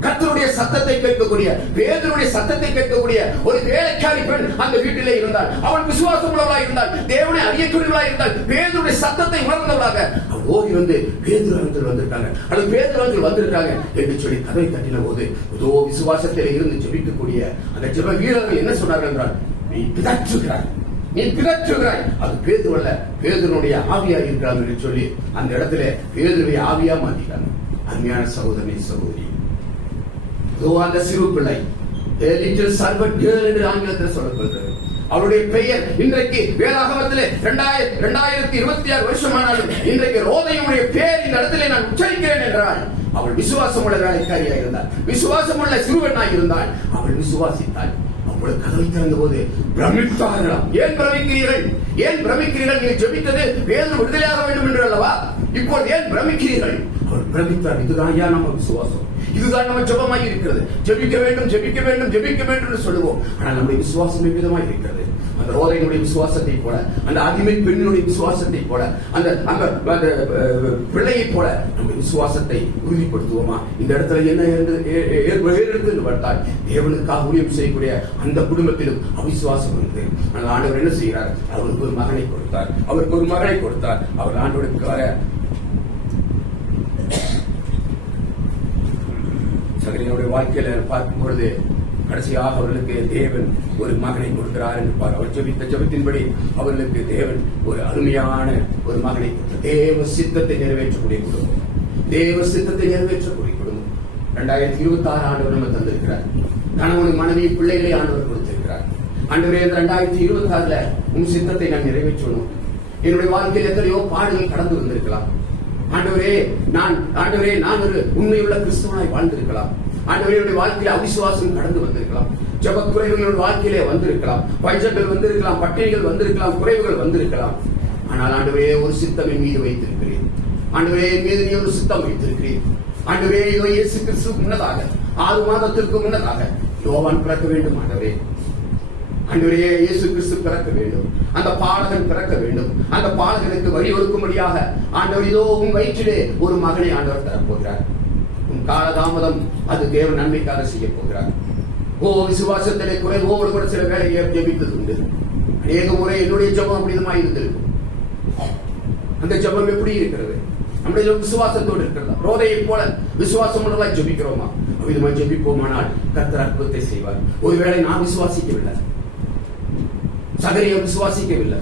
கர்த்தருடைய சத்தத்தை கேட்கக்கூடிய, பேதுருடைய சத்தத்தை கேட்கக்கூடிய ஒரு வேலைக்காரி பெண் அந்த வீட்டிலே இருந்தால், அவள் விசுவாசம் உள்ளவளாக இருந்தால், தேவனை அறியக்கூடியவளாக இருந்தால், பேதுருடைய சத்தத்தை உணர்ந்தவளாக அவள் ஓடி வந்து பேதுரு வந்திருக்காங்க என்று சொல்லி கதவை தட்டின போது இதோ விசுவாசத்தில் இருந்து ஜெபிக்கக்கூடிய அந்த ஜெப வீரர்கள் என்ன சொன்னார்கள் என்றால், நீ பிதற்றுகிறாய், அது பேதுரு அல்ல, பேதுருடைய ஆவியா இருக்கிறார் என்று சொல்லி அந்த இடத்துல பேதுருவை ஆவியா மாற்றிட்டாங்க. அருமையான சகோதரி, அந்த சிறு பிள்ளை என்று ஆங்கிலத்தில் சொல்லப்படுகிறது. அவருடைய பெயர் இன்றைக்கு வேதாகமத்திலே 2026 வருஷமானாலும் இன்றைக்கு ரோதையுடைய பெயர் இந்த இடத்திலே நான் உச்சரிக்கிறேன் என்றால், அவள் விசுவாசம் உள்ள வேலைக்காரியாக இருந்தாள், விசுவாசம் உள்ள சிறுவனாக இருந்தாள். அவள் விசுவாசித்தாள். அவள் கதவை திறந்த போது பிரமித்தார்களாம். ஏன் பிரமிக்கிறீர்கள்? நீங்கள் ஜெபித்தது பேதுரு விடுதலையாக வேண்டும் என்று அல்லவா? இப்போது ஏன் பிரமிக்கிறீர்கள்? அவள் பிரமித்தார். இதுதான் நம்ம விசுவாசம், இதுதான் நம்ம ஜெபமாய் இருக்கிறது. ஜெபிக்க வேண்டும் என்று சொல்லுவோம். ஆனால் நம்முடைய விசுவாசம் எவ்விதமாய் இருக்கிறது? அந்த ரோதையினுடைய விசுவாசத்தை போல, அந்த அடிமை பெண்ணுடைய விசுவாசத்தை போல, அந்த பிள்ளையை போல நம்முடைய விசுவாசத்தை உறுதிப்படுத்துவோமா? இந்த இடத்துல என்ன எடுத்து பார்த்தால், தேவனுக்காக ஊழியம் செய்யக்கூடிய அந்த குடும்பத்திலும் அவிசுவாசம் இருக்கு. அந்த ஆண்டவர் என்ன செய்கிறார்? அவருக்கு ஒரு மகனை கொடுத்தார். அவர் ஆண்டவருக்கு வர சகரினுடைய வாழ்க்கையில பார்க்கும் பொழுது கடைசியாக அவர்களுக்கு தேவன் ஒரு மகனை கொடுக்கிறார் என்று அவர் ஜெபித்த ஜெபத்தின்படி அவர்களுக்கு தேவன் ஒரு அருமையான ஒரு மகனை கொடுத்தார். தேவ சித்தத்தை நிறைவேற்றக்கூடிய குடும்பம். 2026 ஆண்டவர் நம்ம தந்திருக்கிறார். கணவன் மனைவி பிள்ளைகளை ஆண்டவர் கொடுத்திருக்கிறார். ஆண்டவரே, 2026 உன் சித்தத்தை நான் நிறைவேற்றணும். என்னுடைய வாழ்க்கையில் எத்தனையோ பாடுகள் கடந்து வந்திருக்கலாம். ஆண்டவரே, நான் ஒரு உண்மையுள்ள கிறிஸ்தவனாய் வாழ்ந்திருக்கலாம். ஆண்டவருடைய வாழ்க்கையில அவிசுவாசம் கடந்து வந்திருக்கலாம். ஜெப குறைவுகளோட வாழ்க்கையிலே வந்திருக்கலாம். பஞ்சங்கள் வந்திருக்கலாம், பட்டினிகள் வந்திருக்கலாம், குறைவுகள் வந்திருக்கலாம். ஆனால் ஆண்டவரே, ஒரு சித்தம் என் மீது வைத்திருக்கிறேன். ஆண்டவரே, என் மீது நீ ஒரு சித்தம் வைத்திருக்கிறேன். ஆண்டவரே, இயேசு கிறிஸ்து முன்னதாக 6 மாதத்திற்கு முன்னதாக யோவான் பிறக்க வேண்டும். ஆண்டவரே, இயேசு கிறிஸ்து பிறக்க வேண்டும். அந்த பாலகன் பிறக்க வேண்டும். அந்த பாலகனுக்கு வழி ஒதுக்கும்படியாக ஆண்டவர் இதோ உன் வயிற்றிலே ஒரு மகனை ஆண்டவர் தரப்போகிறார். உன் காலதாமதம் அது தேவன் நன்மைக்காக செய்ய போகிறார். விசுவாசத்திலே குறைவோடு கூட சில வேலையை ஜெபித்தது உண்டு. அநேக முறை என்னுடைய ஜெபம் அப்படிதமா இருந்திருக்கும். அந்த ஜெபம் எப்படி இருக்கிறது? நம்முடைய விசுவாசத்தோடு இருக்கிறதா? ரோதையை போல விசுவாசம் உள்ளவர்களாய் ஜெபிக்கிறோமா? அவ்விதமாய் ஜெபிப்போமானால் கர்த்தர் அற்புதத்தை செய்வார். ஒருவேளை நான் விசுவாசிக்கவில்லை, சகரியார் விசுவாசிக்கவில்லை,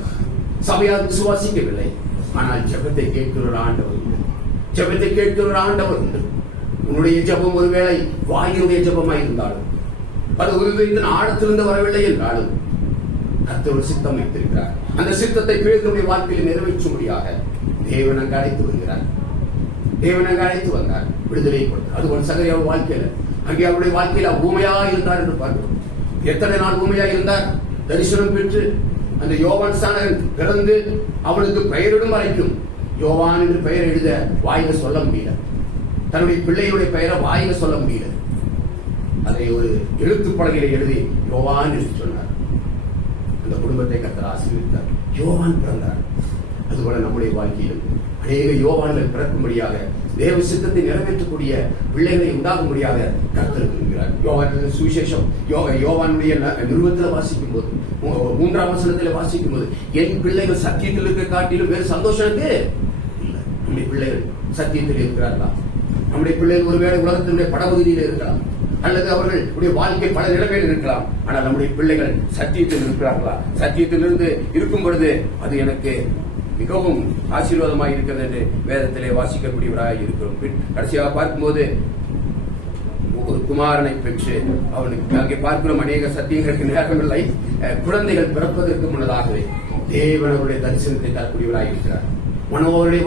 சபையார் விசுவாசிக்கவில்லை, ஆனால் ஜெபத்தை கேட்கிற ஆண்டவர் உண்டு. உன்னுடைய ஜெபம் ஒருவேளை வாயினுடைய ஜெபமாய் இருந்தாலும், அது ஒரு ஆழத்திலிருந்து வரவில்லை என்றாலும், கர்த்தர் ஒரு சித்தம் வைத்திருக்கிறார். அந்த சித்தத்தை பேதுருடைய வாழ்க்கையில் நிறைவேற்றும்படியாக தேவன் அங்கு அழைத்து வந்தார். விடுதலை கொடுத்தார். அதுபோல் சகரியார் வாழ்க்கையில அங்கே அவருடைய வாழ்க்கையில் ஊமையா இருந்தார் என்று பார்க்கிறோம். எத்தனை நாள் ஊமையா இருந்தார்? தரிசனம் பெற்று அந்த யோவான் ஸ்நானகன் பிறந்து அவனுக்கு பெயரிடும் வரைக்கும் யோவான் என்று பெயர் எழுத வாயில சொல்ல முடியல. தன்னுடைய பிள்ளையுடைய பெயரை வாயில சொல்ல முடியல. அதை ஒரு எழுத்து பலகையில எழுதி யோவான் என்று சொன்னார். அந்த குடும்பத்தை கர்த்தர் ஆசீர்வதித்தார். யோவான் பிறந்தார். அதுபோல நம்முடைய வாழ்க்கையிலும் அநேக யோவான்கள் பிறக்கும்படியாக தேவ சித்தத்தை நிறைவேற்றக்கூடிய பிள்ளைகளை உண்டாகும்படியாக கர்த்தர் விரும்புகிறார். யோவான் சுவிசேஷம் யோவானுடைய நிருபத்தில் வாசிக்கும் போது 3ஆம் வசனத்தில் வாசிக்கும் போது, என் பிள்ளைகள் சத்தியத்தில் இருக்க காட்டிலும் வேறு சந்தோஷம் இல்லை. நம்முடைய பிள்ளைகள் சத்தியத்தில் இருக்கிறார்களா? நம்முடைய பிள்ளைகள் ஒருவேளை உலகத்தினுடைய படபகுதியில் இருக்கலாம், அல்லது அவர்களுடைய வாழ்க்கை பல நிலைமையில் இருக்கலாம். ஆனால் நம்முடைய பிள்ளைகள் சத்தியத்தில் இருக்கிறார்களா? சத்தியத்திலிருந்து இருக்கும் பொழுது அது எனக்கு மிகவும் ஆசீர்வாதமாக இருக்கிறது என்று வேதத்திலே வாசிக்கக்கூடியவராக இருக்கிறோம். கடைசியாக பார்க்கும்போது ஒரு குமாரனை பெற்று அவனுக்கு அங்கே பார்க்கிறோம் அநேக சத்தியங்களுக்கு நேரமில்லை. குழந்தைகள் பிறப்பதற்கு முன்னதாகவே தேவன் அவருடைய தரிசனத்தை தரக்கூடியவராக இருக்கிறார். மனோவருடைய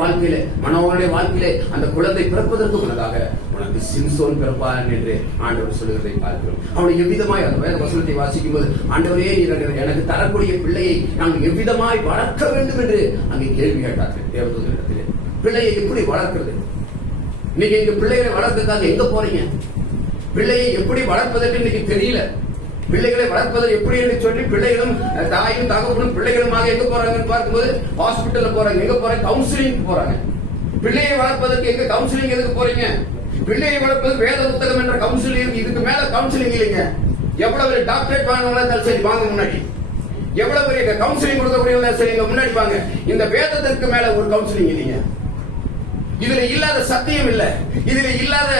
வாழ்க்கையிலே அந்த குழந்தை பிறப்பதற்கு முன்னதாக உனக்கு சிம்சோன் பிறப்பான் என்று ஆண்டவர் சொல்லுகிறதை பார்க்கிறோம். அவனை எவ்விதமாய் அந்த வேத வசனத்தை வாசிக்கும் போது, ஆண்டவரே எனக்கு தரக்கூடிய பிள்ளையை நான் எவ்விதமாய் வளர்க்க வேண்டும் என்று அங்கே கேள்வி கேட்டார்கள் தேவதூதரிடத்திலே. பிள்ளையை எப்படி வளர்க்கிறது? இன்னைக்கு எங்க பிள்ளைகளை வளர்க்கறதுக்காக எங்க போறீங்க? பிள்ளையை எப்படி வளர்ப்பதற்கு இன்னைக்கு தெரியல. பிள்ளைகளை வளர்ப்பது எப்படி என்று சொல்லி பிள்ளைகளும் தாயும் தகவலும் பிள்ளைகளுமாக எங்க போறாங்கன்னு பார்க்கும்போது ஹாஸ்பிட்டல்ல போறாங்க. எங்க போறாங்க? கவுன்சிலிங் போறாங்க. பிள்ளையை வளர்ப்பதற்கு எங்க கவுன்சிலிங் எதுக்கு போறீங்க? பிள்ளையை வளர்ப்பது வேத புத்தகம் என்ற கவுன்சிலிங், இதுக்கு மேல கவுன்சிலிங் இல்லைங்க. எவ்வளவு டாக்டரேட் வாங்கினாலும் சரி வாங்க முன்னாடி, எவ்வளவு பெரிய கவுன்சிலிங் கொடுக்கக்கூடிய சரி முன்னாடி வாங்க. இந்த வேதத்திற்கு மேல ஒரு கவுன்சிலிங் இல்லைங்க. இதுல இல்லாத சத்தியம் இல்ல, இதுல இல்லாத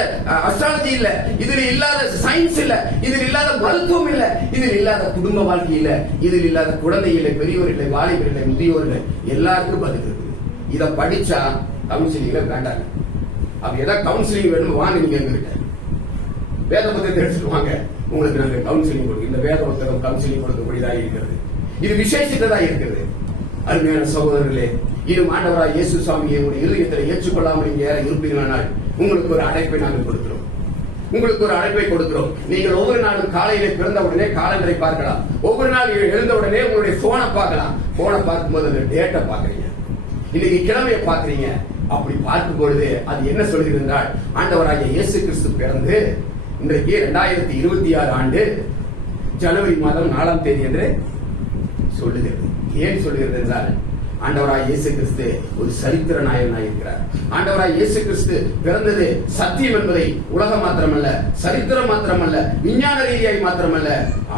அஸ்ட்ராலஜி இல்ல, இதுல இல்லாத சயின்ஸ் இல்ல, இதுல இல்லாத மருத்துவம் இல்ல, இதுல இல்லாத குடும்ப வாழ்க்கை இல்ல, இதுல இல்லாத குழந்தை இல்லை, பெரியவர் இல்லை, வாலிபர் இல்லை, முதியோர் இல்லை, எல்லாருக்கும் பதில் இருக்கு. இத படிச்சா கவுன்சிலிங்ல வேண்டாங்க. அப்ப ஏதாவது கவுன்சிலிங் வேணும் வாங்க, நீங்க எங்ககிட்ட வேத புத்தகத்தை எடுத்துட்டு வாங்க, உங்களுக்கு நாங்க கவுன்சிலிங் கொடுக்கும். இந்த வேத புத்தகம் கவுன்சிலிங் கொடுக்கக்கூடியதாக இருக்கிறது. இது விசேஷித்ததா இருக்கிறது. அருமையான சகோதரர்களே, இன்னும் ஆண்டவராய் இயேசு சுவாமியை உங்களுடைய இருதயத்தில் ஏற்றுக்கொள்ளாமல் நீங்க இருப்பீர்களானால் உங்களுக்கு ஒரு அழைப்பை நாங்கள் கொடுக்கிறோம். நீங்கள் ஒவ்வொரு நாளும் காலையில பிறந்த உடனே காலண்டரை பார்க்கலாம். ஒவ்வொரு நாள் எழுந்த உடனே உங்களுடைய போனை பார்க்கலாம். போனை பார்க்கும்போது அந்த டேட்டை பாக்குறீங்க, இன்னைக்கு கிழமையை பாக்குறீங்க. அப்படி பார்க்கும் பொழுது அது என்ன சொல்கிறது என்றால், ஆண்டவராகிய இயேசு கிறிஸ்து பிறந்து இன்றைக்கு 2026 ஆண்டு ஜனவரி மாதம் 4ஆம் தேதி என்று சொல்லுகிறது. ஏன் சொல்லுகிறது என்றால், ஆண்டவராய் இயேசு கிறிஸ்து ஒரு சரித்திர நாயகனாய் இருக்கிறார். ஆண்டவராய் இயேசு கிறிஸ்து பிறந்தது சத்தியம் என்பதை உலகம் மாத்திரமல்ல, சரித்திரம் மாத்திரமல்ல, விஞ்ஞான ரீதியாய் மாத்திரமல்ல,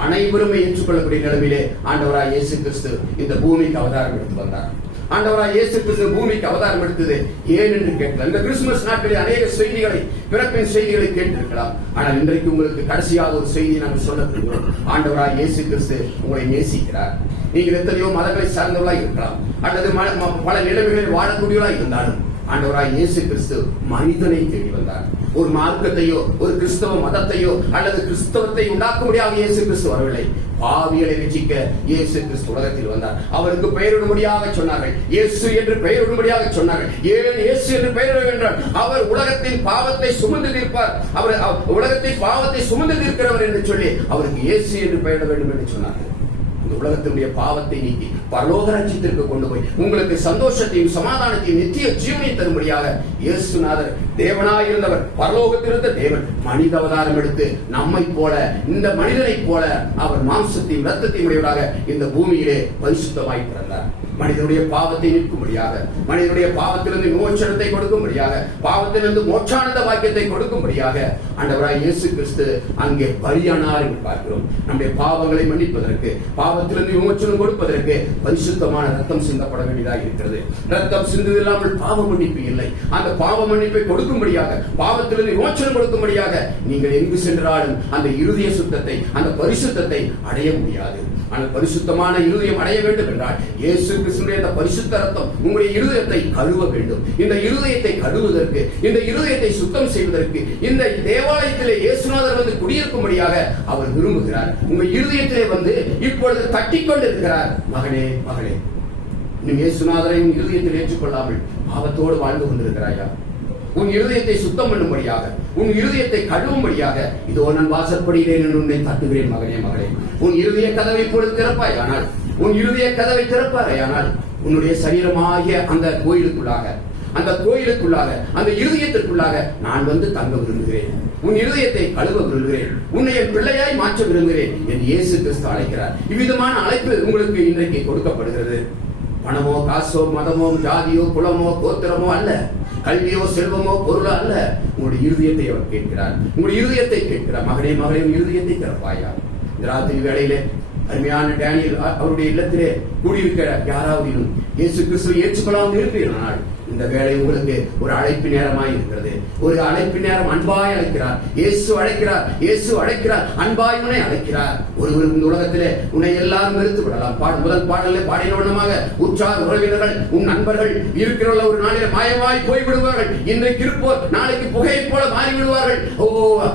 அனைவருமே ஏற்றுக்கொள்ளக்கூடிய நிலைமையிலே ஆண்டவராய் இயேசு கிறிஸ்து இந்த பூமிக்கு அவதாரம் எடுத்து வந்தார். ஆண்டவராய் இயேசு கிறிஸ்து பூமிக்கு அவதாரம் எடுத்தது ஏன் என்று கேட்கலாம். இந்த கிறிஸ்துமஸ் நாட்களில் அநேக செய்திகளை, பிறப்பின் செய்திகளை கேட்டிருக்கலாம். ஆனால் இன்றைக்கு உங்களுக்கு கடைசியாக ஒரு செய்தியை நாங்கள் சொல்ல விரும்புகிறோம். ஆண்டவராய் இயேசு கிறிஸ்து உங்களை நேசிக்கிறார். நீங்கள் எத்தனையோ மதங்களை சார்ந்தவர்களாக இருக்கலாம், அல்லது பல நிலைமைகளில் வாழக்கூடியவர்களாக இருந்தாலும் ஆண்டவராய் இயேசு கிறிஸ்து மனிதனை தேடி வந்தார். ஒரு மார்க்கத்தையோ, ஒரு கிறிஸ்தவ மதத்தையோ, அல்லது கிறிஸ்தவத்தை உண்டாக்க முடியாத இயேசு கிறிஸ்து வரவில்லை. பாவிகளை ரட்சிக்க இயேசு கிறிஸ்து உலகத்தில் வந்தார். அவருக்கு பெயரிடும்படியாக சொன்னார்கள், இயேசு என்று பெயரிடும்படியாக சொன்னார்கள். ஏன் இயேசு என்று பெயரிட என்றால், அவர் உலகத்தின் பாவத்தை சுமந்து தீர்ப்பார், அவர் உலகத்தின் பாவத்தை சுமந்து தீர்க்கிறவர் என்று சொல்லி அவருக்கு இயேசு என்று பெயரிட வேண்டும் என்று சொன்னார்கள். இந்த உலகத்தினுடைய பாவத்தை நீக்கி பரலோக ராஜ்யத்திற்கு கொண்டு போய் உங்களுக்கு சந்தோஷத்தையும் சமாதானத்தையும் நித்திய ஜீவனையும் தரும்படியாக இயேசுநாதர் தேவனாயிருந்தவர், பரலோகத்திலிருந்த தேவன் மனித அவதாரம் எடுத்து நம்மை போல, இந்த மனிதனை போல அவர் மாம்சத்தையும் இரத்தத்தையும் உடையவராக இந்த பூமியிலே பரிசுத்தமாய் பிறந்தார். மனிதனுடைய பாவத்தை நிற்கும்படியாக, மனிதனுடைய பாவத்திலிருந்து விமோசனத்தை கொடுக்கும்படியாக, பாவத்திலிருந்து மோட்சானந்த வாக்கியத்தை கொடுக்கும்படியாக ஆண்டவராய் இயேசு கிறிஸ்து அங்கே பலியானார் என்று பார்க்கிறோம். நம்முடைய பாவங்களை மன்னிப்பதற்கு, பாவத்திலிருந்து விமோசனம் கொடுப்பதற்கு பரிசுத்தமான ரத்தம் சிந்தப்பட வேண்டியதாக இருக்கிறது. ரத்தம் சிந்துவதில்லாமல் பாவ மன்னிப்பு இல்லை. அந்த பாவ மன்னிப்பை கொடுக்கும்படியாக, பாவத்திலிருந்து விமோசனம் கொடுக்கும்படியாக நீங்கள் எங்கு சென்றாலும் அந்த இருதய சுத்தத்தை, அந்த பரிசுத்தத்தை அடைய முடியாது. ஆனால் பரிசுத்தமான இருதயம் அடைய வேண்டும் என்றால் இயேசு கிறிஸ்துவின் அந்த பரிசுத்த ரத்தம் உங்களுடைய இருதயத்தை கழுவ வேண்டும். இந்த இருதயத்தை கழுவுவதற்கு, இந்த இருதயத்தை சுத்தம் செய்வதற்கு, இந்த தேவாலயத்திலே இயேசுநாதர் வந்து குடியிருக்கும்படியாக அவர் விரும்புகிறார். உங்கள் இருதயத்திலே வந்து இப்பொழுது தட்டிக்கொண்டிருக்கிறார். மகனே, மகளே, இன்னும் இயேசுநாதரை உன் இருதயத்தில் ஏற்றுக்கொள்ளாமல் பாவத்தோடு வாழ்ந்து கொண்டிருக்கிறாயா? உன் இருதயத்தை சுத்தம் பண்ணும்படியாக, உன் இருதயத்தை கழுவும்படியாக இதோ நான் வாசற்படியிலே நின்று உன்னை தட்டுகிறேன். மகனே, மகளே, உன் இருதய கதவை இப்பொழுது திறப்பாயானால், உன் இருதய கதவை திறப்பாரையானால் உன்னுடைய சரீரமாகிய அந்த கோயிலுக்குள்ளாக, அந்த இருதயத்திற்குள்ளாக நான் வந்து தங்க விரும்புகிறேன். உன் இருதயத்தை கழுவ விரும்புகிறேன். உன்னை என் பிள்ளையாய் மாற்ற விரும்புகிறேன் என்று இயேசு கிறிஸ்து அழைக்கிறார். இவ்விதமான அழைப்பு உங்களுக்கு இன்றைக்கு கொடுக்கப்படுகிறது. பணமோ, காசோ, மதமோ, ஜாதியோ, குலமோ, கோத்திரமோ அல்ல, கல்வியோ, செல்வமோ, பொருளோ அல்ல. உங்களுடைய இருதயத்தை அவர் கேட்கிறார். உங்களுடைய இருதயத்தை கேட்கிறார். மகனே, மகளே, இருதயத்தை திறப்பாயா. இந்த ராத்திரி வேளையிலே அருமையான டேனியல் அவருடைய இல்லத்திலே கூடியிருக்கிற யாராவது இயேசு கிறிஸ்துவை ஏற்றுக்கொள்ளாமல் இருப்பீர்கள். இந்த வேலை உங்களுக்கு ஒரு அழைப்பு நேரமாய் இருக்கிறது. ஒரு அழைப்பு நேரம். அன்பாய் அழைக்கிறார். இயேசு அழைக்கிறார். இயேசு அழைக்கிறார். அன்பாய் உன்னை அழைக்கிறார். ஒருவர் இந்த உலகத்திலே உன்னை எல்லாரும் வெறுத்து விடலாம். முதல் பாடலில் பாடின வண்ணமாக உற்றார் உறவினர்கள், உன் நண்பர்கள் இருக்கிறவர்கள் ஒரு நாளிலே மாயமாய் போய்விடுவார்கள். இன்றைக்கு இருப்போர் நாளைக்கு புகையை போல மாறிவிடுவார்கள்.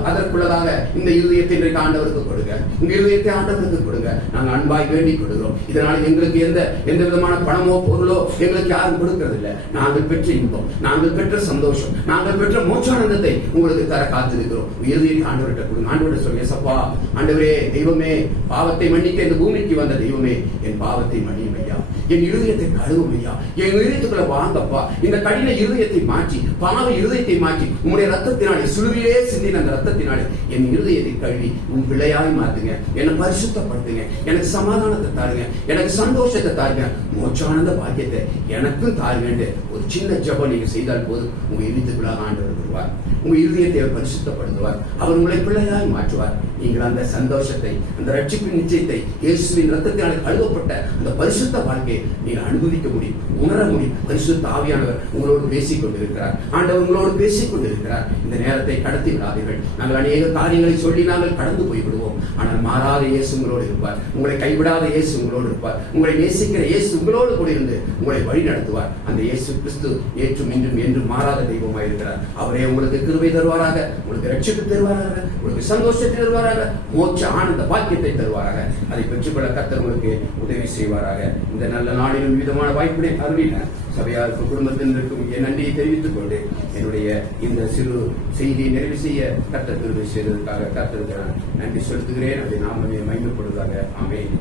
அதற்குள்ளதாக இந்த இருதயத்தை இன்றைக்கு ஆண்டவருக்கு கொடுங்க. உங்க இருதயத்தை ஆண்டவருக்கு கொடுங்க. நாங்கள் அன்பாய் வேண்டிக் கொடுக்கிறோம். இதனால் எங்களுக்கு எந்த விதமான பணமோ பொருளோ எங்களுக்கு யாரும் கொடுக்கிறது இல்லை. நாங்கள் பெற்ற இன்பம், நாங்கள் பெற்ற சந்தோஷம், நாங்கள் பெற்ற மோட்சானந்தத்தை உங்களுக்கு தர காத்திருக்கிறோம். இருதயத்தை ஆண்டவர்கிட்ட கொடுங்க. ஆண்டவர்கிட்ட சொல்லுங்க, சப்பா ஆண்டவரே, தெய்வமே, பாவத்தை மன்னிக்க இந்த பூமிக்கு வந்த தெய்வமே, என் பாவத்தை மன்னியும் ஐயா, என் இருதயத்தை கழுவும் ஐயா, என் இருதயத்துக்குள்ள வாங்கப்பா. இந்த கடின இருதயத்தை மாற்றி, பாவ இருதயத்தை மாற்றி, உங்களுடைய ரத்தத்தினாலே, சிலுவையிலே சிந்தின அந்த ரத்தத்தினாலே என் இருதயத்தை கழுவி உன் பிள்ளையாய் மாத்துங்க. என்னை பரிசுத்தப்படுத்துங்க. எனக்கு சமாதானத்தை தாருங்க. எனக்கு சந்தோஷத்தை தாருங்க. மோட்சானந்த பாக்கியத்தை எனக்கும் தாருங்க. ஒரு சின்ன ஜெபம் நீங்க செய்தால் போதும், உங்க இருதயத்துக்குள்ளாக ஆண்டவர் வருவார். உங்க இருதயத்தை பரிசுத்தப்படுத்துவார். அவர் உங்களை பிள்ளையாய் மாற்றுவார். நீங்கள் அந்த சந்தோஷத்தை, அந்த ரட்சிப்பின் நிச்சயத்தை, இயேசுவின் ரத்தத்தினால் கழுவப்பட்ட அந்த பரிசுத்த வாழ்க்கையை நீங்கள் அனுபவிக்க முடியும், உணர முடியும். பரிசுத்த ஆவியானவர் உங்களோடு பேசிக் கொண்டிருக்கிறார். ஆண்டவர் உங்களோடு பேசிக் கொண்டிருக்கிறார். இந்த நேரத்தை கடத்தி விடாதீர்கள். நாங்கள் அநேக காரியங்களை சொல்லி நாங்கள் கடந்து போய்விடுவோம். ஆனால் மாறாத இயேசு உங்களோடு இருப்பார். உங்களை கைவிடாத இயேசு உங்களோடு இருப்பார். உங்களை நேசிக்கிற இயேசு உங்களோடு கூட இருந்து உங்களை வழி நடத்துவார். அந்த இயேசு கிறிஸ்து ஏற்றும் இன்றும் என்றும் மாறாத தெய்வமாக இருக்கிறார். அவரே உங்களுக்கு கிருபை தருவாராக, உங்களுக்கு ரட்சிப்பு தருவாராக, உங்களுக்கு சந்தோஷத்தை தருவாராக, மோட்ச ஆனந்த பாக்கியத்தை தருவாராக. அதை பெற்றுக்கொள்ள கர்த்தர் உங்களுக்கு உதவி செய்வாராக. இந்த நல்ல நாளிலும் விதமான வாய்ப்பினை அருளின சபையாருக்கு, குடும்பத்தினருக்கும் என் நன்றியை தெரிவித்துக் கொண்டு என்னுடைய இந்த சிறு செய்தியை நிறைவு செய்ய கர்த்தர் கிருபை செய்ததற்காக கர்த்தருக்கு நன்றி செலுத்துகிறேன். அதை நாமே மகிமைப்படுவதாக. ஆமென்.